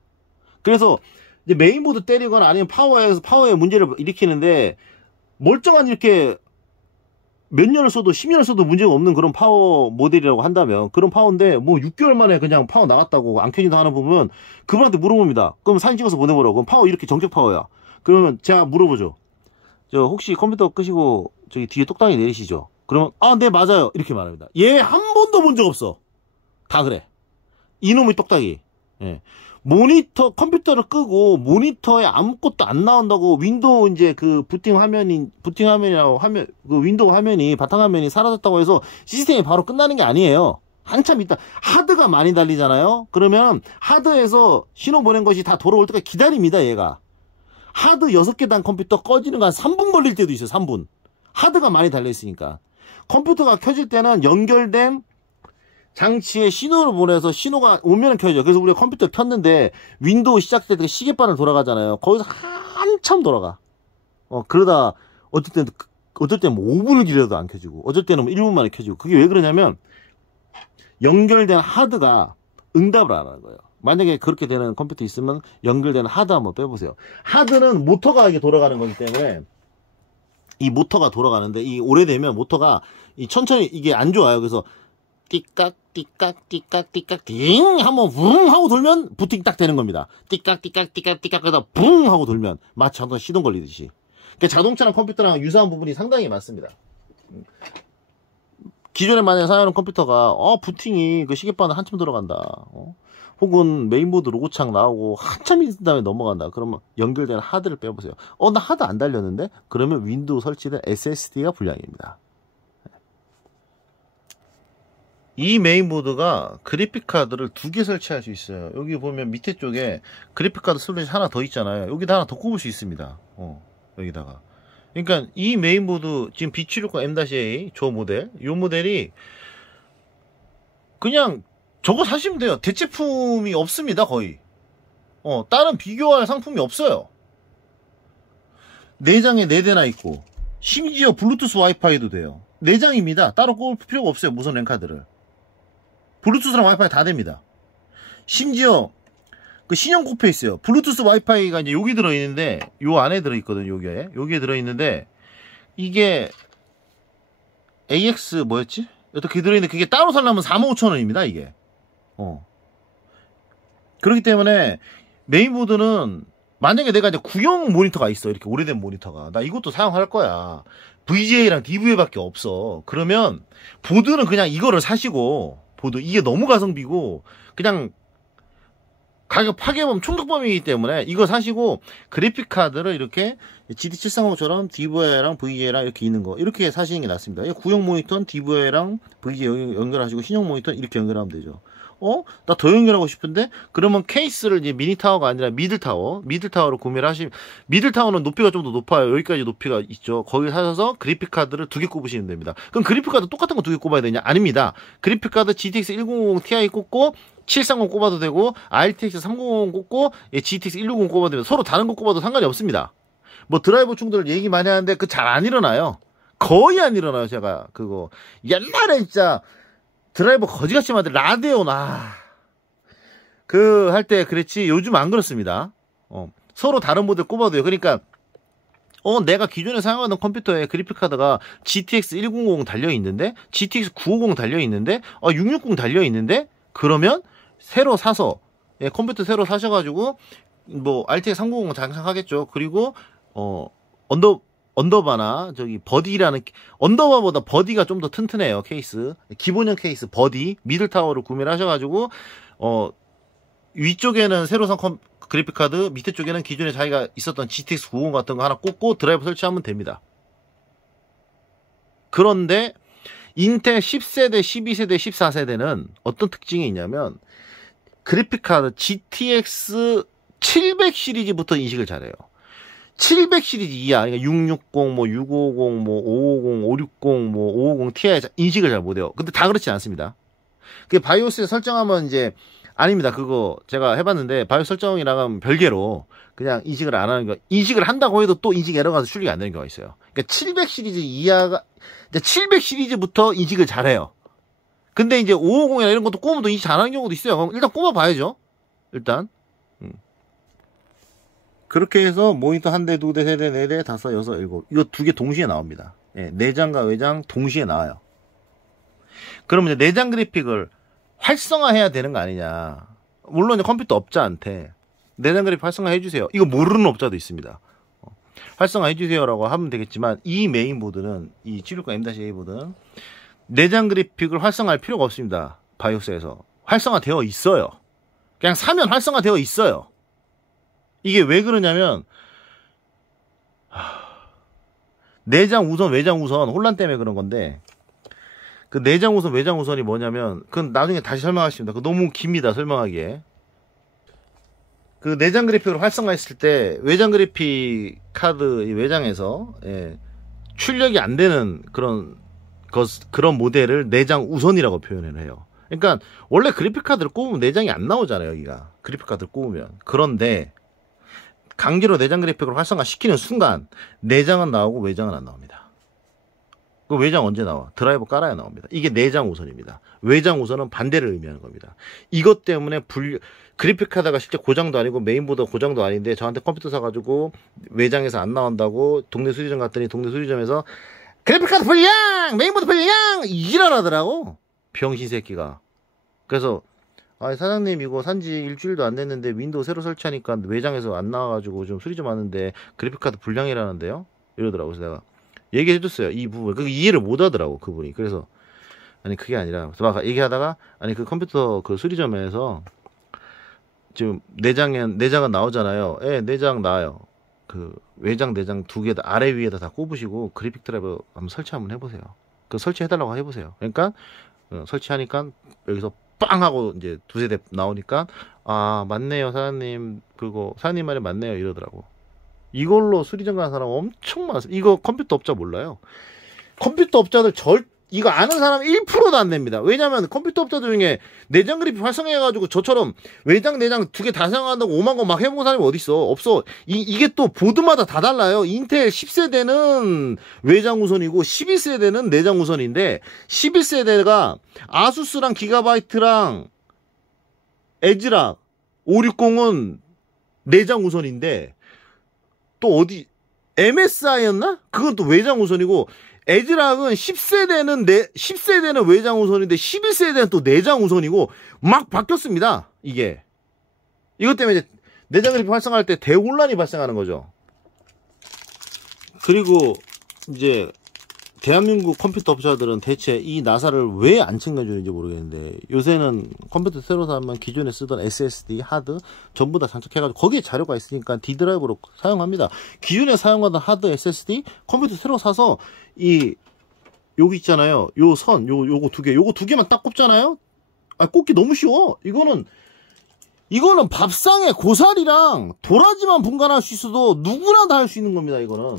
그래서 이제 메인보드 때리거나 아니면 파워에 문제를 일으키는데 멀쩡한 이렇게 몇 년을 써도 10년을 써도 문제가 없는 그런 파워 모델이라고 한다면, 그런 파워인데 뭐 6개월 만에 그냥 파워 나갔다고 안 켜진다 하는 부분은 그분한테 물어봅니다. 그럼 사진 찍어서 보내보라고. 그럼 파워 이렇게 정적 파워야. 그러면 제가 물어보죠. 혹시 컴퓨터 끄시고 저기 뒤에 똑딱이 내리시죠? 그러면 네 맞아요 이렇게 말합니다. 얘 한 번도 본 적 없어. 다 그래. 이놈의 똑딱이. 컴퓨터를 끄고 모니터에 아무것도 안 나온다고 윈도우 이제 그 부팅화면이라고 그 윈도우 화면이 바탕화면이 사라졌다고 해서 시스템이 바로 끝나는 게 아니에요. 한참 있다. 하드가 많이 달리잖아요. 그러면 하드에서 신호 보낸 것이 다 돌아올 때까지 기다립니다. 얘가 하드 6개 단 컴퓨터 꺼지는 거 한 3분 걸릴 때도 있어요. 3분. 하드가 많이 달려 있으니까. 컴퓨터가 켜질 때는 연결된 장치에 신호를 보내서 신호가 오면 켜져. 그래서 우리가 컴퓨터 켰는데 윈도우 시작될 때 시계바늘 돌아가잖아요. 거기서 한참 돌아가. 그러다 어쩔 때는 뭐 5분을 기다려도 안 켜지고, 어쩔 때는 뭐 1분 만에 켜지고. 그게 왜 그러냐면 연결된 하드가 응답을 안 하는 거예요. 만약에 그렇게 되는 컴퓨터 있으면 연결되는 하드 한번 빼보세요. 하드는 모터가 이게 돌아가는 거기 때문에 이 모터가 돌아가는데 이 오래되면 모터가 이 천천히 이게 안 좋아요. 그래서 띠깍 띠깍 띠깍 띠깍 띵 한번 붕 하고 돌면 부팅 딱 되는 겁니다. 띠깍 띠깍 띠깍 띠깍 하다 붕 하고 돌면 마치 한번 시동 걸리듯이. 그러니까 자동차랑 컴퓨터랑 유사한 부분이 상당히 많습니다. 기존에 만약에 사용하는 컴퓨터가 부팅이 그 시계바늘 한참 들어간다. 혹은 메인보드 로고창 나오고 한참 있은 다음에 넘어간다. 그러면 연결된 하드를 빼보세요. 나 하드 안 달렸는데? 그러면 윈도우 설치된 SSD가 불량입니다. 이 메인보드가 그래픽카드를 2개 설치할 수 있어요. 여기 보면 밑에 쪽에 그래픽카드 슬롯이 하나 더 있잖아요. 여기다 하나 더 꼽을 수 있습니다. 여기다가. 그러니까 이 메인보드 지금 B760 M-A 저 모델, 이 모델이 그냥 저거 사시면 돼요. 대체품이 없습니다. 거의. 다른 비교할 상품이 없어요. 내장에 4대나 있고 심지어 블루투스 와이파이도 돼요. 내장입니다. 따로 꼽을 필요가 없어요. 무선 랜카드를. 블루투스랑 와이파이 다 됩니다. 심지어 그 신형 꼽혀 있어요. 블루투스 와이파이가 이제 여기 들어있는데 요 안에 들어있거든요. 여기에 들어있는데 이게 AX 뭐였지? 어떻게 들어있는데 그게 따로 살려면 45,000원입니다. 이게. 그렇기 때문에 메인보드는 만약에 내가 이제 구형 모니터가 있어. 이렇게 오래된 모니터가. 나 이것도 사용할 거야. VGA랑 DVA밖에 없어. 그러면 보드는 그냥 이거를 사시고 보드 이게 너무 가성비고 그냥 가격 파괴범 총각범이기 때문에 이거 사시고 그래픽카드를 이렇게 GT735처럼 DVA랑 VGA랑 이렇게 있는 거 이렇게 사시는 게 낫습니다. 구형 모니터는 DVA랑 VGA 연결하시고 신형 모니터는 이렇게 연결하면 되죠. 나 더 연결하고 싶은데? 그러면 케이스를 이제 미니타워가 아니라 미들타워로 구매를 하시면, 미들타워는 높이가 좀 더 높아요. 여기까지 높이가 있죠. 거기 사셔서 그래픽카드를 2개 꼽으시면 됩니다. 그럼 그래픽카드 똑같은 거 2개 꼽아야 되냐? 아닙니다. 그래픽카드 GTX 1050 Ti 꼽고, 730 꼽아도 되고, RTX 3050 꼽고, GTX 160 꼽아도 됩니다. 서로 다른 거 꼽아도 상관이 없습니다. 뭐 드라이버 충돌을 얘기 많이 하는데, 그 잘 안 일어나요. 거의 안 일어나요, 제가. 그거. 옛날에 진짜, 드라이버 거지같이 만든 라데온 그 할 때 그랬지 요즘 안 그렇습니다. 서로 다른 모델 꼽아도 돼요. 그러니까 내가 기존에 사용하던 컴퓨터에 그래픽카드가 GTX 100 달려있는데 GTX 950 달려있는데 660 달려있는데 그러면 새로 사서 컴퓨터 새로 사셔가지고 뭐 RTX 3050 장착하겠죠. 그리고 언더바나 저기 버디라는 언더바보다 버디가 좀 더 튼튼해요. 케이스 기본형 케이스 버디 미들타워를 구매를 하셔가지고 위쪽에는 새로 산 그래픽카드 밑에 쪽에는 기존에 자기가 있었던 GTX 950 같은 거 하나 꽂고 드라이버 설치하면 됩니다. 그런데 인텔 10세대 12세대 14세대는 어떤 특징이 있냐면 그래픽카드 GTX 700 시리즈부터 인식을 잘해요. 700 시리즈 이하, 그러니까 660, 뭐 650, 뭐 550, 560, 뭐 550 Ti 인식을 잘 못해요. 근데 다 그렇지 않습니다. 그 바이오스에 설정하면 이제 아닙니다. 그거 제가 해봤는데 바이오스 설정이랑은 별개로 그냥 인식을 안 하는 거, 인식을 한다고 해도 또 인식 에러가 출력이 안 되는 경우가 있어요. 그러니까 700 시리즈 이하가 이제 700 시리즈부터 인식을 잘해요. 근데 이제 550이나 이런 것도 꼽으면 또 인식 잘하는 경우도 있어요. 그럼 일단 꼽아봐야죠. 일단. 그렇게 해서 모니터 1대, 2대, 3대, 4대, 5, 6, 7 이거 2개 동시에 나옵니다. 내장과 외장 동시에 나와요. 그러면 이제 내장 그래픽을 활성화해야 되는 거 아니냐. 물론 이제 컴퓨터 업자한테 내장 그래픽 활성화 해주세요. 이거 모르는 업자도 있습니다. 활성화 해주세요 라고 하면 되겠지만 이 메인보드는 이 760 M-A 보드는 내장 그래픽을 활성화할 필요가 없습니다. 바이오스에서 활성화되어 있어요. 그냥 사면 활성화되어 있어요. 이게 왜 그러냐면 내장 우선 외장 우선 혼란 때문에 그런 건데 그 내장 우선 외장 우선이 뭐냐면 그건 나중에 다시 설명하겠습니다. 그 너무 깁니다. 설명하기에. 그 내장 그래픽을 활성화했을 때 외장 그래픽 카드 외장에서 출력이 안 되는 그런 모델을 내장 우선이라고 표현을 해요. 그러니까 원래 그래픽 카드를 꼽으면 내장이 안 나오잖아요. 여기가 그래픽 카드를 꼽으면. 그런데 강제로 내장 그래픽을 활성화 시키는 순간 내장은 나오고 외장은 안 나옵니다. 그 외장 언제 나와? 드라이버 깔아야 나옵니다. 이게 내장 우선입니다. 외장 우선은 반대를 의미하는 겁니다. 이것 때문에 그래픽카드가 실제 고장도 아니고 메인보드 고장도 아닌데 저한테 컴퓨터 사가지고 외장에서 안 나온다고 동네 수리점 갔더니 동네 수리점에서 그래픽카드 불량! 메인보드 불량! 일어나더라고. 병신 새끼가. 그래서 아 사장님 이거 산지 일주일도 안 됐는데 윈도우 새로 설치하니까 외장에서 안 나와가지고 좀 수리 좀 하는데 그래픽카드 불량이라는데요? 이러더라고. 그래서 내가 얘기해줬어요. 이 부분. 그 이해를 못 하더라고 그분이. 그래서 아니 그게 아니라 그래서 막 얘기하다가 아니 그 컴퓨터 그 수리점에서 지금 내장은 나오잖아요. 예, 내장 나와요. 그 외장 내장 두 개 다 아래 위에다 다 꼽으시고 그래픽 드라이버 한번 설치 한번 해보세요. 그 설치해달라고 해보세요. 그러니까 설치하니까 여기서 빵 하고 이제 두세 대 나오니까 아 맞네요 사장님 그거 사장님 말이 맞네요 이러더라고. 이걸로 수리점 가는 사람 엄청 많습니다. 이거 컴퓨터 업자 몰라요. 컴퓨터 업자들 이거 아는 사람 1%도 안 됩니다. 왜냐면 컴퓨터 업자들 중에 내장 그래픽 활성화해가지고 저처럼 외장 내장 두 개 다 사용한다고 5만 건 막 해본 사람이 어딨어. 없어. 이게 또 보드마다 다 달라요. 인텔 10세대는 외장 우선이고 11세대는 내장 우선인데 11세대가 아수스랑 기가바이트랑 에즈락 560은 내장 우선인데 또 어디 MSI였나? 그건 또 외장 우선이고 에즈락은 10세대는 외장 우선인데 11세대는 또 내장 우선이고 막 바뀌었습니다. 이게 이것 때문에 이제 내장 그래픽 활성화할 때 대혼란이 발생하는 거죠. 그리고 이제 대한민국 컴퓨터 업자들은 대체 이 나사를 왜 안 챙겨주는지 모르겠는데 요새는 컴퓨터 새로 사면 기존에 쓰던 SSD, 하드 전부 다 장착해가지고 거기에 자료가 있으니까 D드라이브로 사용합니다. 기존에 사용하던 하드, SSD 컴퓨터 새로 사서 여기 있잖아요. 요거 두 개만 딱 꼽잖아요. 아 꼽기 너무 쉬워. 이거는 밥상에 고사리랑 도라지만 분간할 수 있어도 누구나 다 할 수 있는 겁니다. 이거는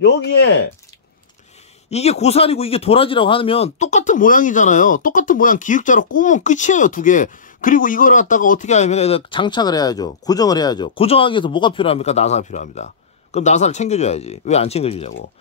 여기에 이게 고사리고 이게 도라지라고 하면 똑같은 모양이잖아요. 똑같은 모양 기역자로 꼽으면 끝이에요. 두 개. 그리고 이걸 갖다가 어떻게 하냐면 장착을 해야죠. 고정을 해야죠. 고정하기 위해서 뭐가 필요합니까? 나사가 필요합니다. 그럼 나사를 챙겨줘야지. 왜 안 챙겨주냐고.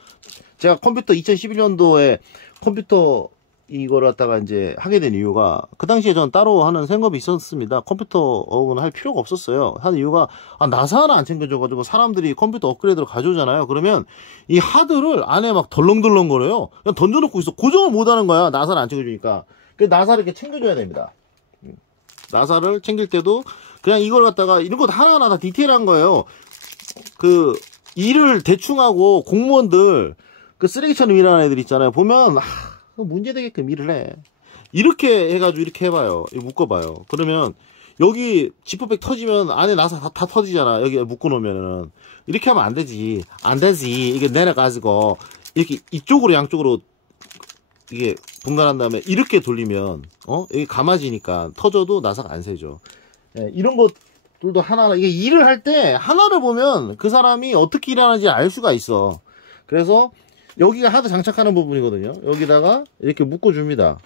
제가 컴퓨터 2011년도에 컴퓨터 이걸 갖다가 이제 하게 된 이유가 그 당시에 전 따로 하는 생업이 있었습니다. 컴퓨터 업은 할 필요가 없었어요. 하는 이유가 나사 하나 안 챙겨줘가지고 사람들이 컴퓨터 업그레이드를 가져오잖아요. 그러면 이 하드를 안에 막 덜렁덜렁거려요. 그냥 던져놓고 있어. 고정을 못하는 거야. 나사를 안 챙겨주니까. 그래서 나사를 이렇게 챙겨줘야 됩니다. 나사를 챙길 때도 그냥 이걸 갖다가 이런 것도 하나하나 다 디테일한 거예요. 그 일을 대충 하고 공무원들 그 쓰레기처럼 일하는 애들 있잖아요. 보면 문제되게끔 일을 해. 이렇게 해가지고 이렇게 해봐요. 묶어봐요. 그러면 여기 지퍼백 터지면 안에 나사 다 터지잖아. 여기 묶어놓으면은 이렇게 하면 안 되지. 이게 내려가지고 이렇게 이쪽으로 양쪽으로 이게 분간한 다음에 이렇게 돌리면 여기 감아지니까 터져도 나사가 안 새죠. 예, 이런 것들도 하나하나 이게 일을 할 때 하나를 보면 그 사람이 어떻게 일하는지 알 수가 있어. 그래서 여기가 하드 장착하는 부분이거든요. 여기다가 이렇게 묶어줍니다.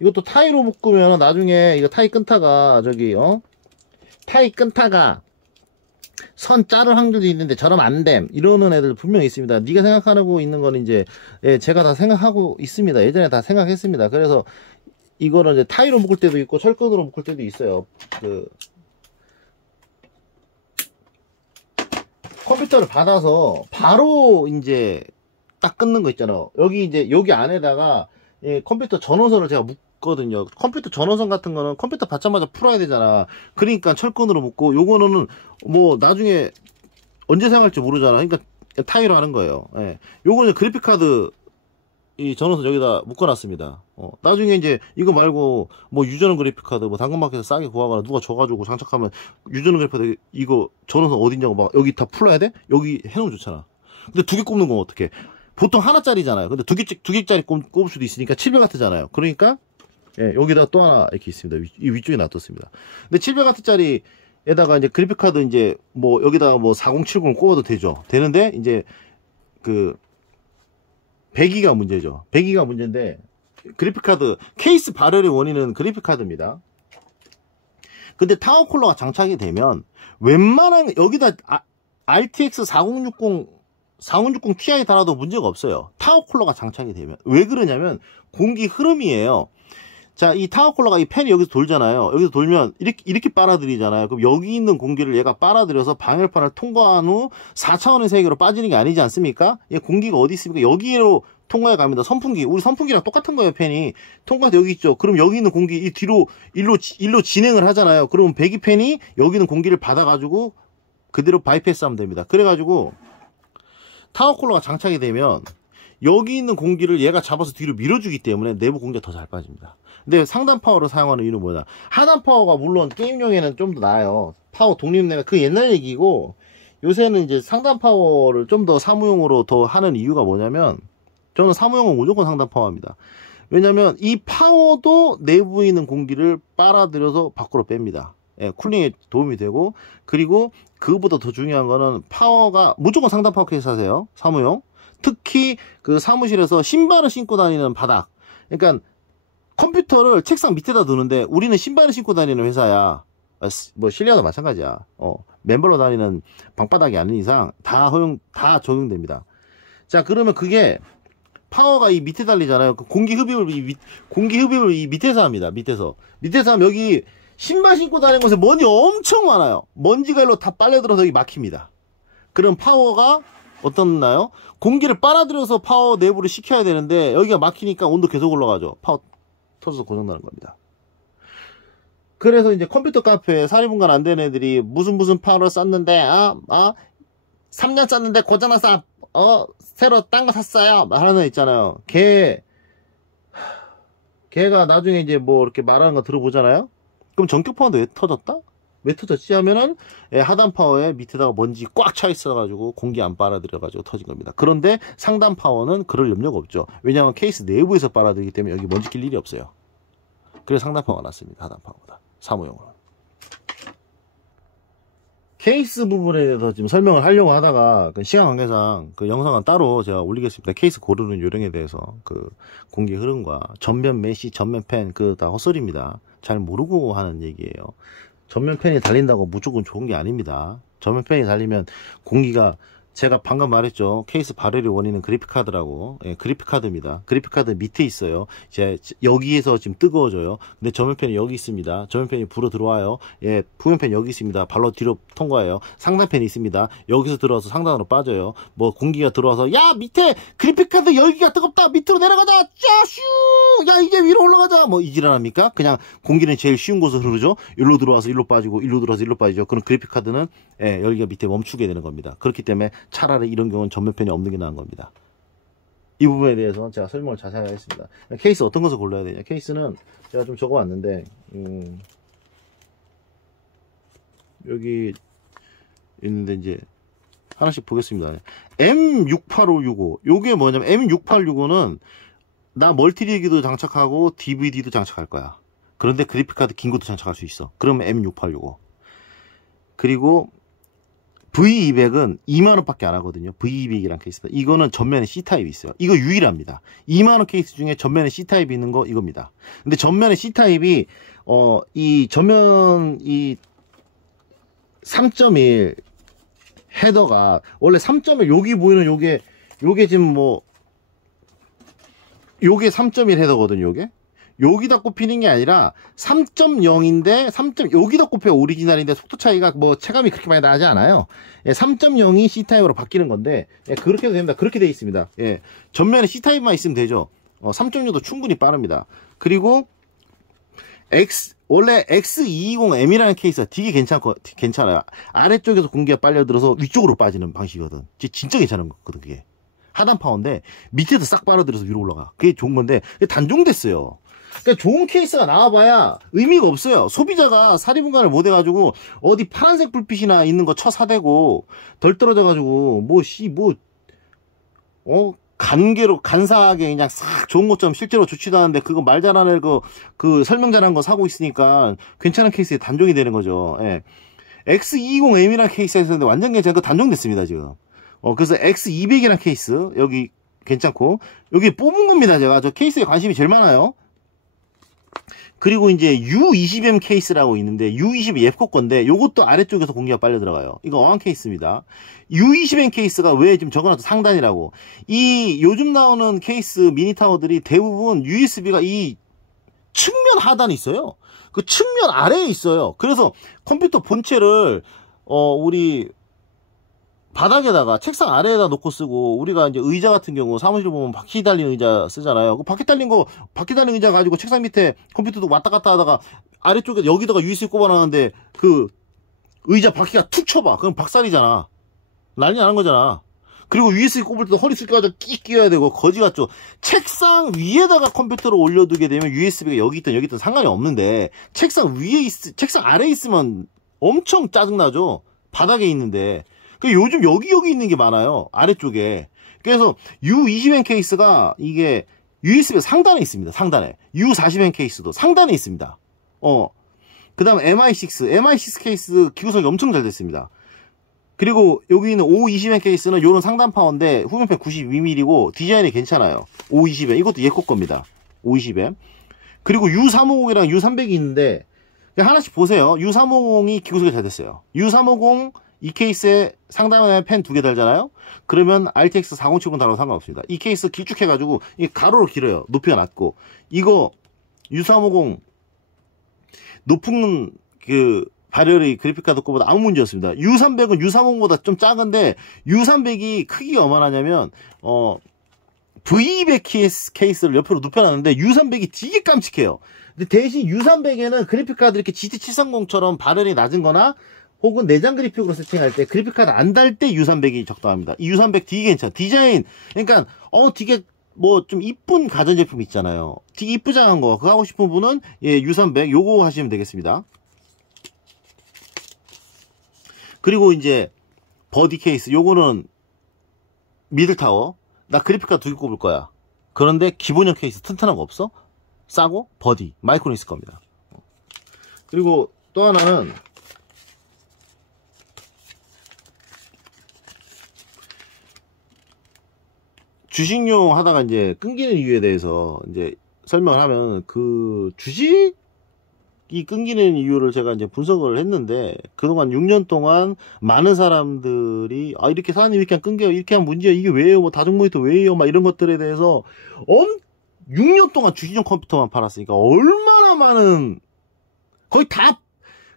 이것도 타이로 묶으면 나중에 이거 타이 끈타가 타이 끈타가 선 자를 확률도 있는데 저러면 안 됨. 이러는 애들 분명히 있습니다. 네가 생각하고 있는 건 이제 제가 다 생각하고 있습니다. 예전에 다 생각했습니다. 그래서 이거는 이제 타이로 묶을 때도 있고 철근으로 묶을 때도 있어요. 컴퓨터를 받아서 바로 이제 딱 끊는 거 있잖아요. 여기 안에다가 컴퓨터 전원선을 제가 묶거든요. 컴퓨터 전원선 같은 거는 컴퓨터 받자마자 풀어야 되잖아. 그러니까 철근으로 묶고 요거는 뭐 나중에 언제 사용할지 모르잖아. 그러니까 타이로 하는 거예요. 예. 요거는 그래픽카드 이 전원선 여기다 묶어놨습니다. 나중에 이제 이거 말고 뭐 유저는 그래픽카드 뭐 당근마켓에서 싸게 구하거나 누가 줘가지고 장착하면 유저는 그래픽카드 이거 전원선 어딨냐고 막 여기 다 풀어야 돼? 여기 해놓으면 좋잖아. 근데 두 개 꼽는 건 어떻게? 보통 하나짜리잖아요. 근데 두 개짜리 꼽을 수도 있으니까 700W잖아요. 그러니까 여기다가 또 하나 이렇게 있습니다. 이 위쪽에 놔뒀습니다. 근데 700W짜리에다가 이제 그래픽카드 이제 뭐 여기다가 뭐 4070을 꼽아도 되죠. 되는데 이제 그 100기가 문제죠. 100기가 문제인데 그래픽카드 케이스 발열의 원인은 그래픽카드입니다. 근데 타워쿨러가 장착이 되면 웬만한 여기다 RTX 4060 4060 Ti 달아도 문제가 없어요. 타워쿨러가 장착이 되면. 왜 그러냐면 공기 흐름이에요. 자, 이 타워쿨러가 이 팬이 여기서 돌잖아요. 여기서 돌면 이렇게 빨아들이잖아요. 그럼 여기 있는 공기를 얘가 빨아들여서 방열판을 통과한 후 4차원의 세계로 빠지는 게 아니지 않습니까? 얘 공기가 어디 있습니까? 여기로 통과해 갑니다. 선풍기. 우리 선풍기랑 똑같은 거예요, 팬이. 통과해서 여기 있죠. 그럼 여기 있는 공기 이 뒤로 일로 진행을 하잖아요. 그러면 배기팬이 여기 있는 공기를 받아가지고 그대로 바이패스 하면 됩니다. 그래가지고 타워쿨러가 장착이 되면 여기 있는 공기를 얘가 잡아서 뒤로 밀어주기 때문에 내부 공기가 더 잘 빠집니다. 근데 상단 파워를 사용하는 이유는 뭐냐? 하단 파워가 물론 게임용에는 좀 더 나아요. 파워 독립내가 그 옛날 얘기고, 요새는 이제 상단 파워를 좀 더 사무용으로 더 하는 이유가 뭐냐면, 저는 사무용은 무조건 상단 파워입니다. 왜냐면 이 파워도 내부에 있는 공기를 빨아들여서 밖으로 뺍니다. 예, 쿨링에 도움이 되고, 그리고 그것보다 더 중요한 거는 파워가 무조건 상단 파워 케이스 하세요. 사무용. 특히 그 사무실에서 신발을 신고 다니는 바닥. 그러니까 컴퓨터를 책상 밑에다 두는데 우리는 신발을 신고 다니는 회사야. 뭐 실내도 마찬가지야. 맨발로 다니는 방바닥이 아닌 이상 다 적용됩니다. 자, 그러면 그게 파워가 이 밑에 달리잖아요. 공기 흡입을 이 밑에서 합니다. 밑에서 하면 여기 신발 신고 다니는 곳에 먼지 엄청 많아요. 먼지가 일로 다 빨려들어서 여기 막힙니다. 그럼 파워가 어떻나요? 공기를 빨아들여서 파워 내부를 식혀야 되는데 여기가 막히니까 온도 계속 올라가죠. 파워 터져서 고장나는 겁니다. 그래서 이제 컴퓨터 카페에 사리분간 안 되는 애들이 무슨 파워를 썼는데 3년 썼는데 고장나서 새로 딴 거 샀어요 하는 애 있잖아요. 걔가 나중에 이제 뭐 이렇게 말하는 거 들어보잖아요. 그럼 전격 파워인데 왜 터졌다? 왜 터졌지 하면은 하단 파워에 밑에다가 먼지 꽉 차 있어가지고 공기 안 빨아들여가지고 터진 겁니다. 그런데 상단 파워는 그럴 염려가 없죠. 왜냐하면 케이스 내부에서 빨아들이기 때문에 여기 먼지 낄 일이 없어요. 그래서 상단 파워가 낫습니다. 하단 파워보다. 사무용으로. 케이스 부분에 대해서 지금 설명을 하려고 하다가 시간 관계상 그 영상은 따로 제가 올리겠습니다. 케이스 고르는 요령에 대해서 그 공기 흐름과 전면 메시, 전면 팬 그 다 헛소리입니다. 잘 모르고 하는 얘기예요. 전면 팬이 달린다고 무조건 좋은 게 아닙니다. 전면 팬이 달리면 공기가 제가 방금 말했죠. 케이스 발열의 원인은 그래픽카드라고. 예, 그래픽카드입니다. 그래픽카드 밑에 있어요. 이제 여기에서 지금 뜨거워져요. 근데 전면팬이 여기 있습니다. 전면팬이 불어 들어와요. 예, 후면팬 여기 있습니다. 발로 뒤로 통과해요. 상단팬이 있습니다. 여기서 들어와서 상단으로 빠져요. 뭐 공기가 들어와서 야 밑에 그래픽카드 열기가 뜨겁다. 밑으로 내려가자. 짜슈. 야 이제 위로 올라가자. 뭐 이지랄합니까? 그냥 공기는 제일 쉬운 곳으로 흐르죠. 일로 들어와서 일로 빠지고 일로 들어와서 일로 빠지죠. 그럼 그래픽카드는 열기가 밑에 멈추게 되는 겁니다. 그렇기 때문에 차라리 이런 경우는 전면팬이 없는 게 나은 겁니다. 이 부분에 대해서 제가 설명을 자세하게 하겠습니다. 케이스 어떤 것을 골라야 되냐. 케이스는 제가 좀 적어왔는데 여기 있는데 이제 하나씩 보겠습니다. M68565 요게 뭐냐면 M6865는 나 멀티리기도 장착하고 DVD도 장착할 거야. 그런데 그래픽카드 긴 것도 장착할 수 있어. 그러면 M685. 그리고 V200은 2만원 밖에 안 하거든요. V200이란 케이스다. 이거는 전면에 C타입이 있어요. 이거 유일합니다. 2만원 케이스 중에 전면에 C타입이 있는 거 이겁니다. 근데 전면에 C타입이 이 전면 이 3.1 헤더가 원래 3.1 여기 보이는 요게 지금 뭐 요게 3.1 헤더거든요. 요게 여기다 꼽히는 게 아니라 3.0인데 3. 여기다 꼽혀 오리지널인데 속도 차이가 뭐 체감이 그렇게 많이 나지 않아요. 3.0이 C타입으로 바뀌는 건데 그렇게 해도 됩니다. 그렇게 되어 있습니다. 전면에 C타입만 있으면 되죠. 3.6도 충분히 빠릅니다. 그리고 원래 X220M이라는 케이스가 되게 괜찮아요. 아래쪽에서 공기가 빨려들어서 위쪽으로 빠지는 방식이거든. 진짜 괜찮은 거거든. 그게 하단 파워인데 밑에도 싹 빨아들여서 위로 올라가. 그게 좋은 건데 단종됐어요. 그러니까 좋은 케이스가 나와봐야 의미가 없어요. 소비자가 사리분간을 못 해가지고 어디 파란색 불빛이나 있는 거 쳐사대고 덜 떨어져가지고 간계로 간사하게 그냥 싹 좋은 것처럼 실제로 좋지도 않은데 그거 말 잘하는 그 설명 잘하는 거 사고 있으니까 괜찮은 케이스에 단종이 되는 거죠. X220M이라는 케이스가 있었는데 완전 괜찮은 거 단종됐습니다 지금. 그래서 X200이라는 케이스 여기 괜찮고 여기 뽑은 겁니다. 제가 저 케이스에 관심이 제일 많아요. 그리고 이제 U20M 케이스라고 있는데 U20 옙코 건데 요것도 아래쪽에서 공기가 빨려 들어가요. 이거 어항 케이스입니다. U20M 케이스가 왜 지금 적어놔도 상단이라고. 이 요즘 나오는 케이스 미니 타워들이 대부분 USB가 이 측면 하단에 있어요. 그 측면 아래에 있어요. 그래서 컴퓨터 본체를 우리 바닥에다가 책상 아래에다 놓고 쓰고, 우리가 이제 의자 같은 경우 사무실에 보면 바퀴 달린 의자 쓰잖아요. 그 바퀴 달린 의자 가지고 책상 밑에 컴퓨터도 왔다 갔다 하다가 아래쪽에 여기다가 USB 꼽아놨는데 그 의자 바퀴가 툭 쳐봐. 그럼 박살이잖아. 난리 나는 거잖아. 그리고 USB 꼽을 때도 허리 숙여가지고 끼 끼워야 되고 거지 같죠. 책상 위에다가 컴퓨터를 올려두게 되면 USB가 여기 있든 상관이 없는데, 책상 아래에 있으면 엄청 짜증나죠. 바닥에 있는데. 요즘 여기 있는 게 많아요. 아래쪽에. 그래서 U20M 케이스가 이게 USB가 상단에 있습니다. 상단에. U40M 케이스도 상단에 있습니다. 그 다음 MI6 케이스 기구석이 엄청 잘 됐습니다. 그리고 여기 있는 O20M 케이스는 요런 상단 파워인데 후면팬 92mm고 디자인이 괜찮아요. O20M 이것도 얘 거 겁니다. O20M. 그리고 U350이랑 U300이 있는데 하나씩 보세요. U350이 기구석이 잘 됐어요. U350 이 케이스에 상단에 펜 2개 달잖아요. 그러면 RTX 4070 달아도 상관없습니다. 이 케이스 길쭉해가지고 이 가로로 길어요. 높이가 낮고. 이거 U350 높은 그 발열의 그래픽카드 거보다 아무 문제 없습니다. U300은 U350보다 좀 작은데 U300이 크기가 얼마나 하냐면 V200 케이스를 옆으로 눕혀놨는데 U300이 되게 깜찍해요. 근데 대신 U300에는 그래픽카드 이렇게 GT730처럼 발열이 낮은 거나 혹은 내장 그래픽으로 세팅할 때 그래픽카드 안 달 때 U300이 적당합니다. 이 U300 되게 괜찮아. 디자인 그러니까 되게 뭐 좀 이쁜 가전제품 있잖아요. 되게 이쁘장한 거 그거 하고 싶은 분은 U300 요거 하시면 되겠습니다. 그리고 이제 버디 케이스 요거는 미들타워. 나 그래픽카드 2개 꼽을 거야. 그런데 기본형 케이스 튼튼한 거 없어? 싸고 버디 마이크론 있을 겁니다. 그리고 또 하나는 주식용 하다가 이제 끊기는 이유에 대해서 이제 설명을 하면, 그 주식이 끊기는 이유를 제가 이제 분석을 했는데, 그동안 6년 동안 많은 사람들이 이렇게 사장님 이렇게 끊겨요, 이렇게 하면 문제야, 이게 왜요, 뭐 다중 모니터 왜요, 막 이런 것들에 대해서 6년 동안 주식용 컴퓨터만 팔았으니까 얼마나 많은, 거의 다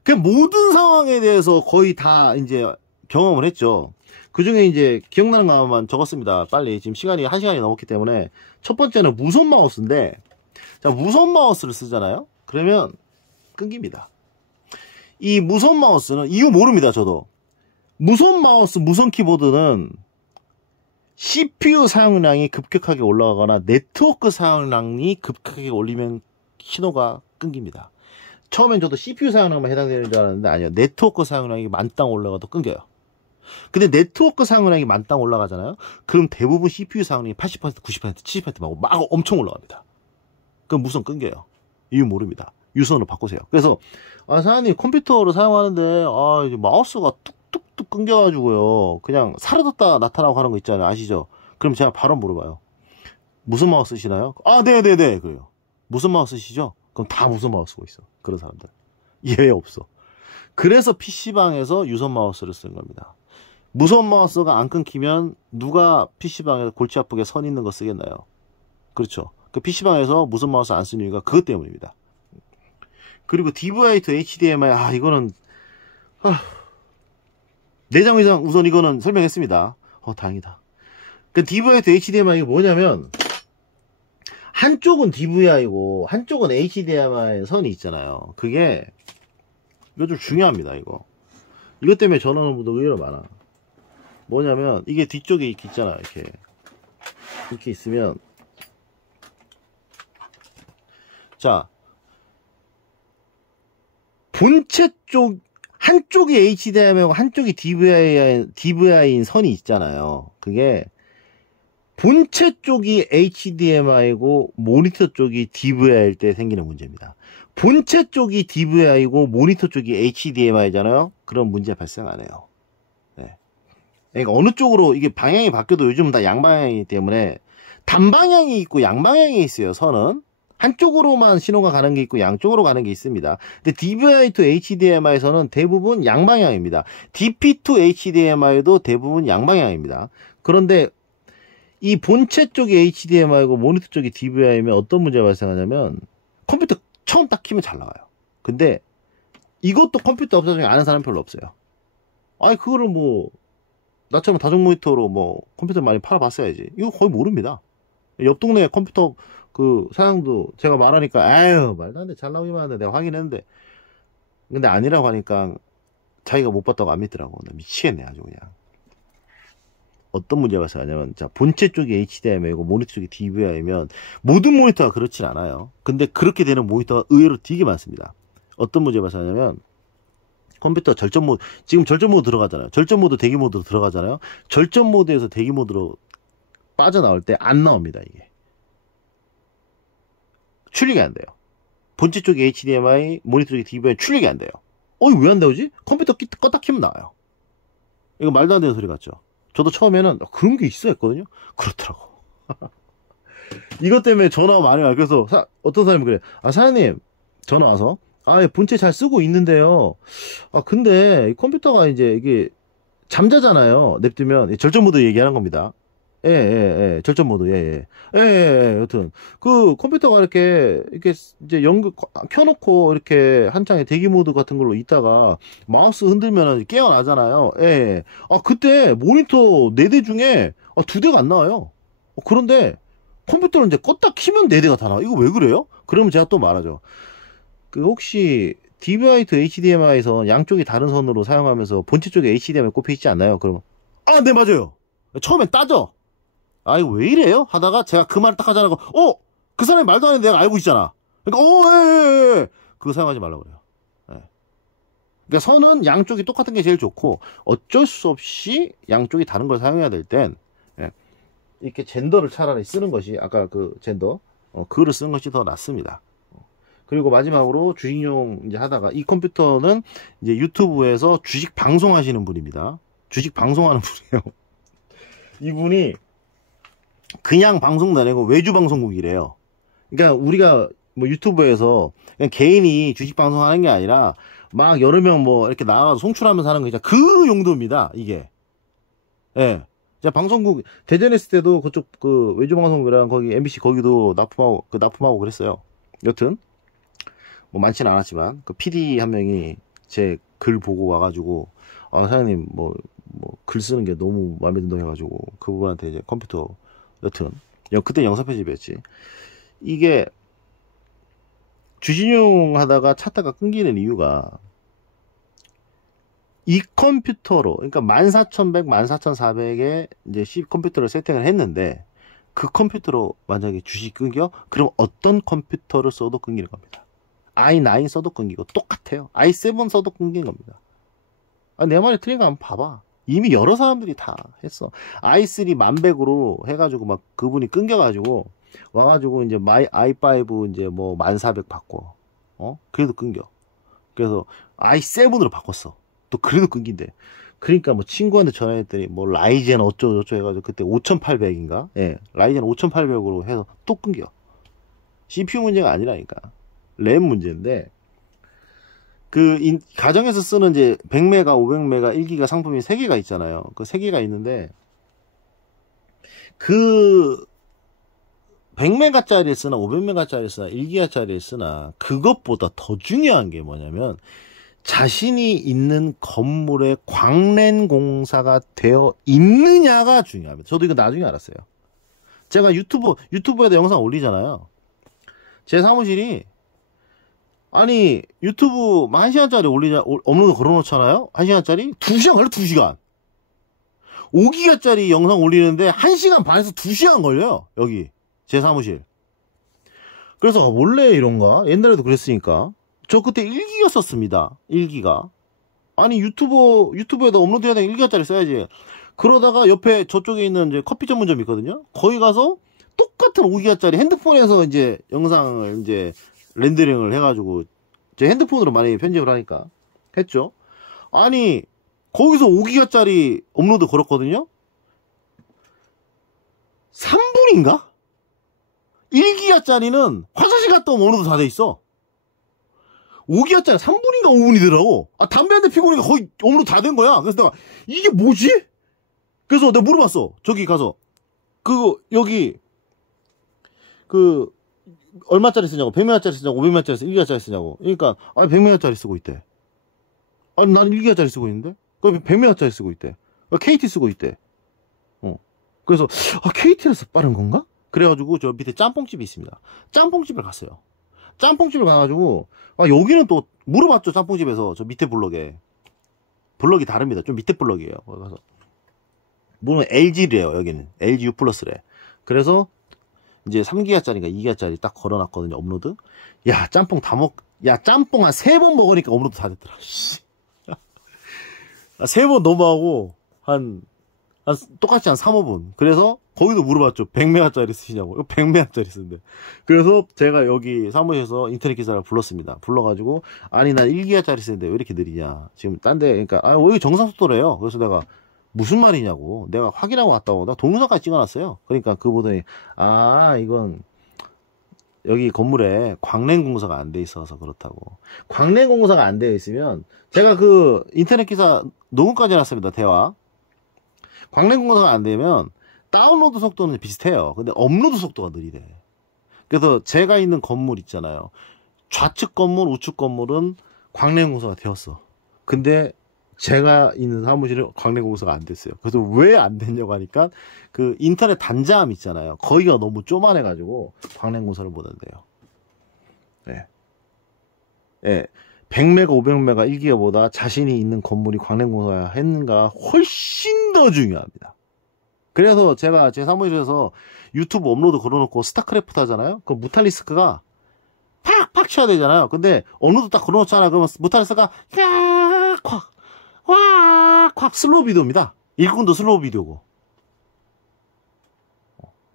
그냥 모든 상황에 대해서 거의 다 이제 경험을 했죠. 그 중에 이제 기억나는 것만 적었습니다. 빨리. 지금 시간이 1시간이 넘었기 때문에. 첫 번째는 무선 마우스인데, 자, 무선 마우스를 쓰잖아요? 그러면 끊깁니다. 이 무선 마우스는 이유 모릅니다, 저도. 무선 마우스, 무선 키보드는 CPU 사용량이 급격하게 올라가거나 네트워크 사용량이 급격하게 올리면 신호가 끊깁니다. 처음엔 저도 CPU 사용량만 해당되는 줄 알았는데 아니요. 네트워크 사용량이 만땅 올라가도 끊겨요. 근데 네트워크 사용량이 만땅 올라가잖아요. 그럼 대부분 CPU 사용량이 80%, 90%, 70% 막 엄청 올라갑니다. 그럼 무선 끊겨요. 이유 모릅니다. 유선으로 바꾸세요. 그래서 사장님 컴퓨터로 사용하는데 이제 마우스가 뚝뚝뚝 끊겨가지고요. 그냥 사라졌다 나타나고 하는 거 있잖아요. 아시죠? 그럼 제가 바로 물어봐요. 무슨 마우스 쓰시나요? 네네네. 그래요. 무슨 마우스 쓰시죠? 그럼 다 무슨 마우스 쓰고 있어. 그런 사람들. 예외 없어. 그래서 PC방에서 유선 마우스를 쓰는 겁니다. 무선 마우스가 안 끊기면 누가 PC방에서 골치 아프게 선 있는 거 쓰겠나요? 그렇죠. 그 PC방에서 무선 마우스 안 쓰는 이유가 그것 때문입니다. 그리고 DVI to HDMI, 이거는, 내장 우선 이거는 설명했습니다. 다행이다. 그 DVI to HDMI 이게 뭐냐면, 한쪽은 DVI고, 한쪽은 HDMI 선이 있잖아요. 그게, 이거 좀 중요합니다, 이거. 이것 때문에 전화하는 분들 의외로 많아. 뭐냐면, 이게 뒤쪽에 이렇게 있잖아, 이렇게 있으면. 자, 본체 쪽, 한쪽이 HDMI고 한쪽이 DVI인 선이 있잖아요. 그게, 본체 쪽이 HDMI고 모니터 쪽이 DVI일 때 생기는 문제입니다. 본체 쪽이 DVI고 모니터 쪽이 HDMI잖아요. 그런 문제 발생 안 해요. 네. 그러니까 어느 쪽으로 이게 방향이 바뀌어도 요즘은 다 양방향이기 때문에 단방향이 있고 양방향이 있어요. 선은. 한쪽으로만 신호가 가는 게 있고 양쪽으로 가는 게 있습니다. 근데 DVI to HDMI에서는 대부분 양방향입니다. DP to HDMI도 대부분 양방향입니다. 그런데 이 본체 쪽이 HDMI고 모니터 쪽이 DVI면 어떤 문제가 발생하냐면 컴퓨터 처음 딱 키면 잘 나와요. 근데 이것도 컴퓨터 업체 중에 아는 사람 별로 없어요. 아니 그거를 뭐 나처럼 다중 모니터로 뭐 컴퓨터 많이 팔아봤어야지. 이거 거의 모릅니다. 옆 동네 컴퓨터 그 사장도 제가 말하니까 아유 말도 안 돼 잘 나오기만 하는데 내가 확인했는데 근데 아니라고 하니까 자기가 못 봤다고 안 믿더라고. 나 미치겠네 아주 그냥. 어떤 문제가 발생하냐면 자 본체 쪽이 HDMI고 모니터 쪽이 DVI면 모든 모니터가 그렇진 않아요. 근데 그렇게 되는 모니터가 의외로 되게 많습니다. 어떤 문제가 발생하냐면 컴퓨터 절전 모드 지금 절전 모드 들어가잖아요. 절전 모드 대기 모드로 들어가잖아요. 절전 모드에서 대기 모드로 빠져나올 때 안 나옵니다. 이게 출력이 안 돼요. 본체 쪽이 HDMI 모니터 쪽이 DVI 출력이 안 돼요. 왜 안 나오지? 컴퓨터 껐다 키면 나와요. 이거 말도 안 되는 소리 같죠. 저도 처음에는 그런 게 있어 했거든요. 그렇더라고. 이것 때문에 전화가 많이 와요. 그래서 어떤 사람이 그래. 사장님 전화 와서 본체 잘 쓰고 있는데요. 근데 이 컴퓨터가 이제 이게 잠자잖아요. 냅두면 절전 모드 얘기하는 겁니다. 예. 절전 모드. 예. 여튼 그 컴퓨터가 이렇게 이제 켜놓고 이렇게 한창에 대기 모드 같은 걸로 있다가 마우스 흔들면 깨어나잖아요. 예. 그때 모니터 4대 중에 2대가 안 나와요. 그런데 컴퓨터를 이제 껐다 키면 4대가 다 나와. 이거 왜 그래요? 그러면 제가 또 말하죠. 혹시 DVI to HDMI에서 양쪽이 다른 선으로 사용하면서 본체 쪽에 HDMI 꼽혀 있지 않나요? 그러면 네 맞아요. 처음엔 따져. 이거 왜 이래요? 하다가 제가 그 말을 딱 하자고 그 사람이 말도 안 했는데 내가 알고 있잖아. 그러니까 예. 그거 사용하지 말라고 그래요. 예. 그러니까 선은 양쪽이 똑같은 게 제일 좋고 어쩔 수 없이 양쪽이 다른 걸 사용해야 될 땐 이렇게 젠더를 차라리 쓰는 것이 아까 그 젠더 그거를 쓰는 것이 더 낫습니다. 그리고 마지막으로 주식용 이제 하다가 이 컴퓨터는 이제 유튜브에서 주식 방송하시는 분입니다. 주식 방송하는 분이에요. 이분이 그냥 방송도 아니고 외주 방송국이래요. 그러니까 우리가 뭐 유튜브에서 그냥 개인이 주식 방송하는 게 아니라 막 여러 명 뭐 이렇게 나와서 송출하면서 하는 거 진짜 그 용도입니다. 이게. 예. 제가 방송국 대전 했을 때도 그쪽 그 외주 방송국이랑 거기 MBC 거기도 납품하고 그랬어요. 여튼 뭐 많지는 않았지만 그 PD 한 명이 제 글 보고 와가지고 사장님 뭐 글 쓰는 게 너무 마음에 든다고 해가지고 그분한테 이제 컴퓨터 여튼 그때 영상 편집이었지. 이게 주신용 하다가 찾다가 끊기는 이유가 이 컴퓨터로 그러니까 14100, 14400에 이제 C 컴퓨터를 세팅을 했는데 그 컴퓨터로 만약에 주식 끊겨? 그럼 어떤 컴퓨터를 써도 끊기는 겁니다. i9 써도 끊기고 똑같아요. i7 써도 끊기는 겁니다. 내 말이 틀린 거 한번 봐봐. 이미 여러 사람들이 다 했어. i3 1100으로 해가지고 막 그분이 끊겨가지고 와가지고 이제 i5 이제 뭐 1400 바꿔. 그래도 끊겨. 그래서 i7으로 바꿨어. 또 그래도 끊긴대. 그러니까 뭐 친구한테 전화했더니 뭐 라이젠 어쩌고저쩌고 해가지고 그때 5800인가? 예. 라이젠 5800으로 해서 또 끊겨. CPU 문제가 아니라니까. 램 문제인데 가정에서 쓰는 이제 100메가, 500메가, 1기가 상품이 3개가 있잖아요. 그 3개가 있는데 그 100메가짜리를 쓰나 500메가짜리를 쓰나 1기가짜리를 쓰나 그것보다 더 중요한 게 뭐냐면 자신이 있는 건물에 광랜 공사가 되어 있느냐가 중요합니다. 저도 이거 나중에 알았어요. 제가 유튜브에다 영상 올리잖아요. 제 사무실이 유튜브 1시간짜리 업로드 걸어놓잖아요. 1시간짜리 2시간 걸려. 2시간 5기가짜리 영상 올리는데 1시간 반에서 2시간 걸려요. 여기 제 사무실. 그래서 원래 이런가? 옛날에도 그랬으니까 저 그때 1기가 썼습니다. 1기가. 유튜브에다 업로드해야 되는 1기가짜리 써야지. 그러다가 옆에 저쪽에 있는 이제 커피 전문점이 있거든요. 거기 가서 똑같은 5기가짜리 핸드폰에서 이제 영상을 이제 렌더링을 해가지고 제 핸드폰으로 많이 편집을 하니까 했죠. 거기서 5기가짜리 업로드 걸었거든요. 3분인가? 1기가짜리는 화장실 갔다 오면 어느도 다 돼 있어. 5기가짜리 3분인가 5분이더라고. 담배 한 대 피고 오니까 거의 어느도 다 된 거야. 그래서 내가 이게 뭐지? 그래서 내가 물어봤어. 저기 가서 여기 얼마짜리 쓰냐고, 100메가짜리 쓰냐고, 500메가짜리 쓰냐고, 1기가짜리 쓰냐고. 그러니까 100메가짜리 쓰고 있대. 아니 나는 1기가짜리 쓰고 있는데? 그럼 100메가짜리 쓰고 있대. KT 쓰고 있대. 그래서 KT라서 빠른 건가? 그래가지고 저 밑에 짬뽕집이 있습니다. 짬뽕집을 갔어요. 짬뽕집을 가가지고 여기는 또 물어봤죠. 짬뽕집에서 저 밑에 블럭이 다릅니다. 좀 밑에 블럭이에요. 거기 가서 물론 LG래요. 여기는 LG U 플러스래. 그래서 이제 3기가짜리인가 2기가짜리 딱 걸어놨거든요. 업로드. 야 짬뽕 짬뽕 한 3번 먹으니까 업로드 다 됐더라. 3번 넘어가고 똑같이 한 3, 5분. 그래서 거기도 물어봤죠. 100메가짜리 쓰시냐고. 100메가짜리 쓰는데. 그래서 제가 여기 사무실에서 인터넷 기사를 불렀습니다. 불러가지고 아니 난 1기가짜리 쓰는데 왜 이렇게 느리냐. 지금 딴데 그러니까 여기 정상 속도래요. 그래서 내가 무슨 말이냐고. 내가 확인하고 왔다고. 나 동영상까지 찍어놨어요. 그러니까 그 보더니 이건 여기 건물에 광냉공사가 안 돼 있어서 그렇다고. 광냉공사가 안 되어 있으면 제가 인터넷 기사 녹음까지 해놨습니다. 대화. 광냉공사가 안 되면 다운로드 속도는 비슷해요. 근데 업로드 속도가 느리대. 그래서 제가 있는 건물 있잖아요. 좌측 건물, 우측 건물은 광냉공사가 되었어. 근데 제가 있는 사무실은 광냉공사가 안 됐어요. 그래서 왜 안 됐냐고 하니까 인터넷 단자함 있잖아요. 거기가 너무 쪼만해가지고 광냉공사를 못 한대요. 네. 네. 100메가, 500메가 1기가보다 자신이 있는 건물이 광냉공사가 했는가 훨씬 더 중요합니다. 그래서 제가 제 사무실에서 유튜브 업로드 걸어놓고 스타크래프트 하잖아요. 그 무탈리스크가 팍팍 쳐야 되잖아요. 근데 업로드 딱 걸어놓잖아요. 그러면 무탈리스크가 콱 슬로우 비디오입니다. 일꾼도 슬로우 비디오고.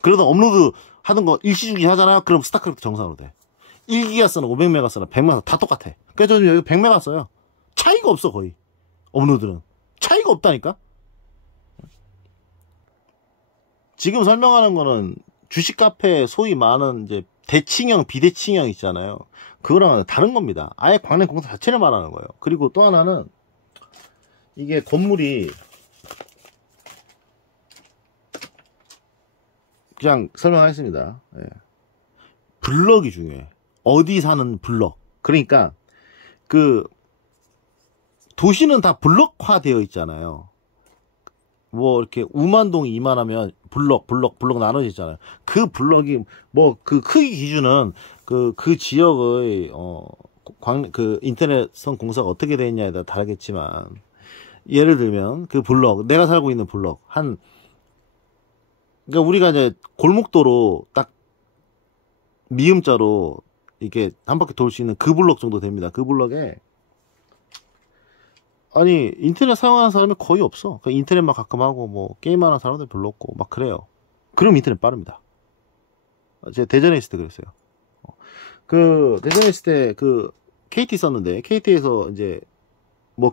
그래도 업로드 하던 거 일시중지 하잖아요. 그럼 스타크래프트 정상으로 돼. 1기가 쓰나 500메가 쓰나 100메가 다 똑같아. 그래서 저는 여기 100메가 써요. 차이가 없어 거의. 업로드는. 차이가 없다니까. 지금 설명하는 거는 주식 카페에 소위 많은 이제 대칭형, 비대칭형 있잖아요. 그거랑 다른 겁니다. 아예 광냉공사 자체를 말하는 거예요. 그리고 또 하나는 이게 건물이 그냥 설명하겠습니다. 예. 블럭이 중요해. 어디 사는 블럭. 그러니까 도시는 다 블럭화 되어 있잖아요. 뭐 이렇게 우만동이 이만하면 블럭 나눠져 있잖아요. 그 블럭이 그 크기 기준은 그 지역의 인터넷선 공사가 어떻게 되어 있냐에 따라 다르겠지만 예를 들면 그 블럭 내가 살고 있는 블럭 그러니까 우리가 이제 골목도로 딱 미음자로 이렇게 한 바퀴 돌 수 있는 그 블럭 정도 됩니다. 그 블럭에 아니 인터넷 사용하는 사람이 거의 없어. 그러니까 인터넷만 가끔 하고 뭐 게임하는 사람들 별로 없고 막 그래요. 그럼 인터넷 빠릅니다. 제가 대전에 있을 때 그랬어요. 대전에 있을 때 KT 썼는데 KT에서 이제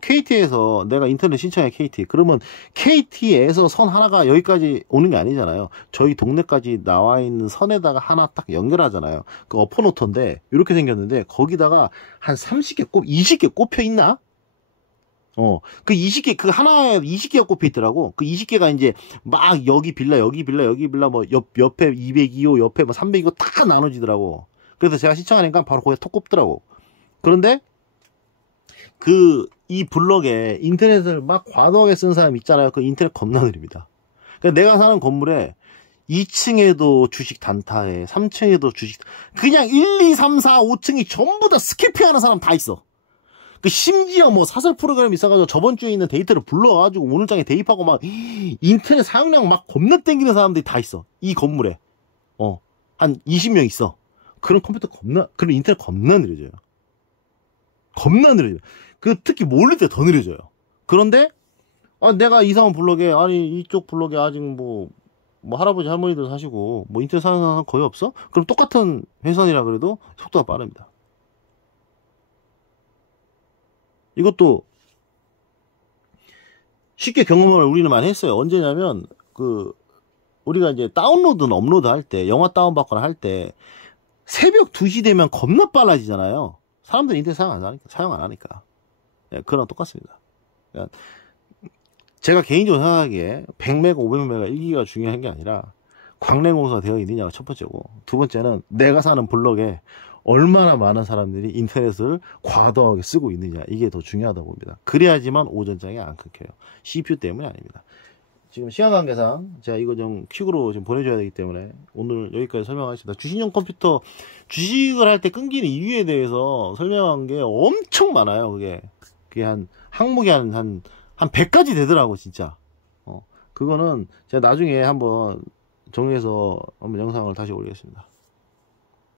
KT에서 내가 인터넷 신청해 KT 그러면 KT에서 선 하나가 여기까지 오는 게 아니잖아요. 저희 동네까지 나와 있는 선에다가 하나 딱 연결하잖아요. 그 어퍼노터인데 이렇게 생겼는데 거기다가 한 30개 20개 꼽혀 있나? 그 20개, 하나에 20개가 꼽혀 있더라고. 그 20개가 이제 막 여기 빌라, 뭐 옆에 202호, 옆에 뭐 302호 다 나눠지더라고. 그래서 제가 신청하니까 바로 거기에 톡 꼽더라고. 그런데 이 블럭에 인터넷을 막 과도하게 쓰는 사람 있잖아요. 그 인터넷 겁나 느립니다. 그러니까 내가 사는 건물에 2층에도 주식 단타에 3층에도 주식 그냥 1, 2, 3, 4, 5층이 전부 다 스키핑하는 사람 다 있어. 심지어 뭐 사설 프로그램이 있어가지고 저번 주에 있는 데이터를 불러가지고 오늘장에 대입하고 막 인터넷 사용량 막 겁나 땡기는 사람들이 다 있어. 이 건물에. 한 20명 있어. 그런 인터넷 겁나 느려져요. 겁나 느려져요. 특히 몰릴 때 더 느려져요. 그런데, 내가 이사한 블럭에, 이쪽 블럭에 아직 뭐 할아버지 할머니들 사시고, 뭐 인터넷 사는 사람 거의 없어? 그럼 똑같은 회선이라 그래도 속도가 빠릅니다. 이것도 쉽게 경험을 우리는 많이 했어요. 언제냐면 우리가 이제 다운로드는 업로드 할 때, 영화 다운받거나 할 때, 새벽 2시 되면 겁나 빨라지잖아요. 사람들이 인터넷 사용 안 하니까. 예, 그거랑 똑같습니다. 그러니까 제가 개인적으로 생각하기에 100메가, 500메가 1기가 중요한 게 아니라 광래공사가 되어 있느냐가 첫 번째고, 두 번째는 내가 사는 블럭에 얼마나 많은 사람들이 인터넷을 과도하게 쓰고 있느냐, 이게 더 중요하다고 봅니다. 그래야지만 오전장이 안 끊겨요. CPU 때문이 아닙니다. 지금 시간 관계상 제가 이거 좀 퀵으로 좀 보내줘야 되기 때문에 오늘 여기까지 설명하겠습니다. 주식용 컴퓨터, 주식을 할 때 끊기는 이유에 대해서 설명한 게 엄청 많아요. 그게 항목이 한 100가지 되더라고, 진짜. 그거는 제가 나중에 한번 정리해서 한번 영상을 다시 올리겠습니다.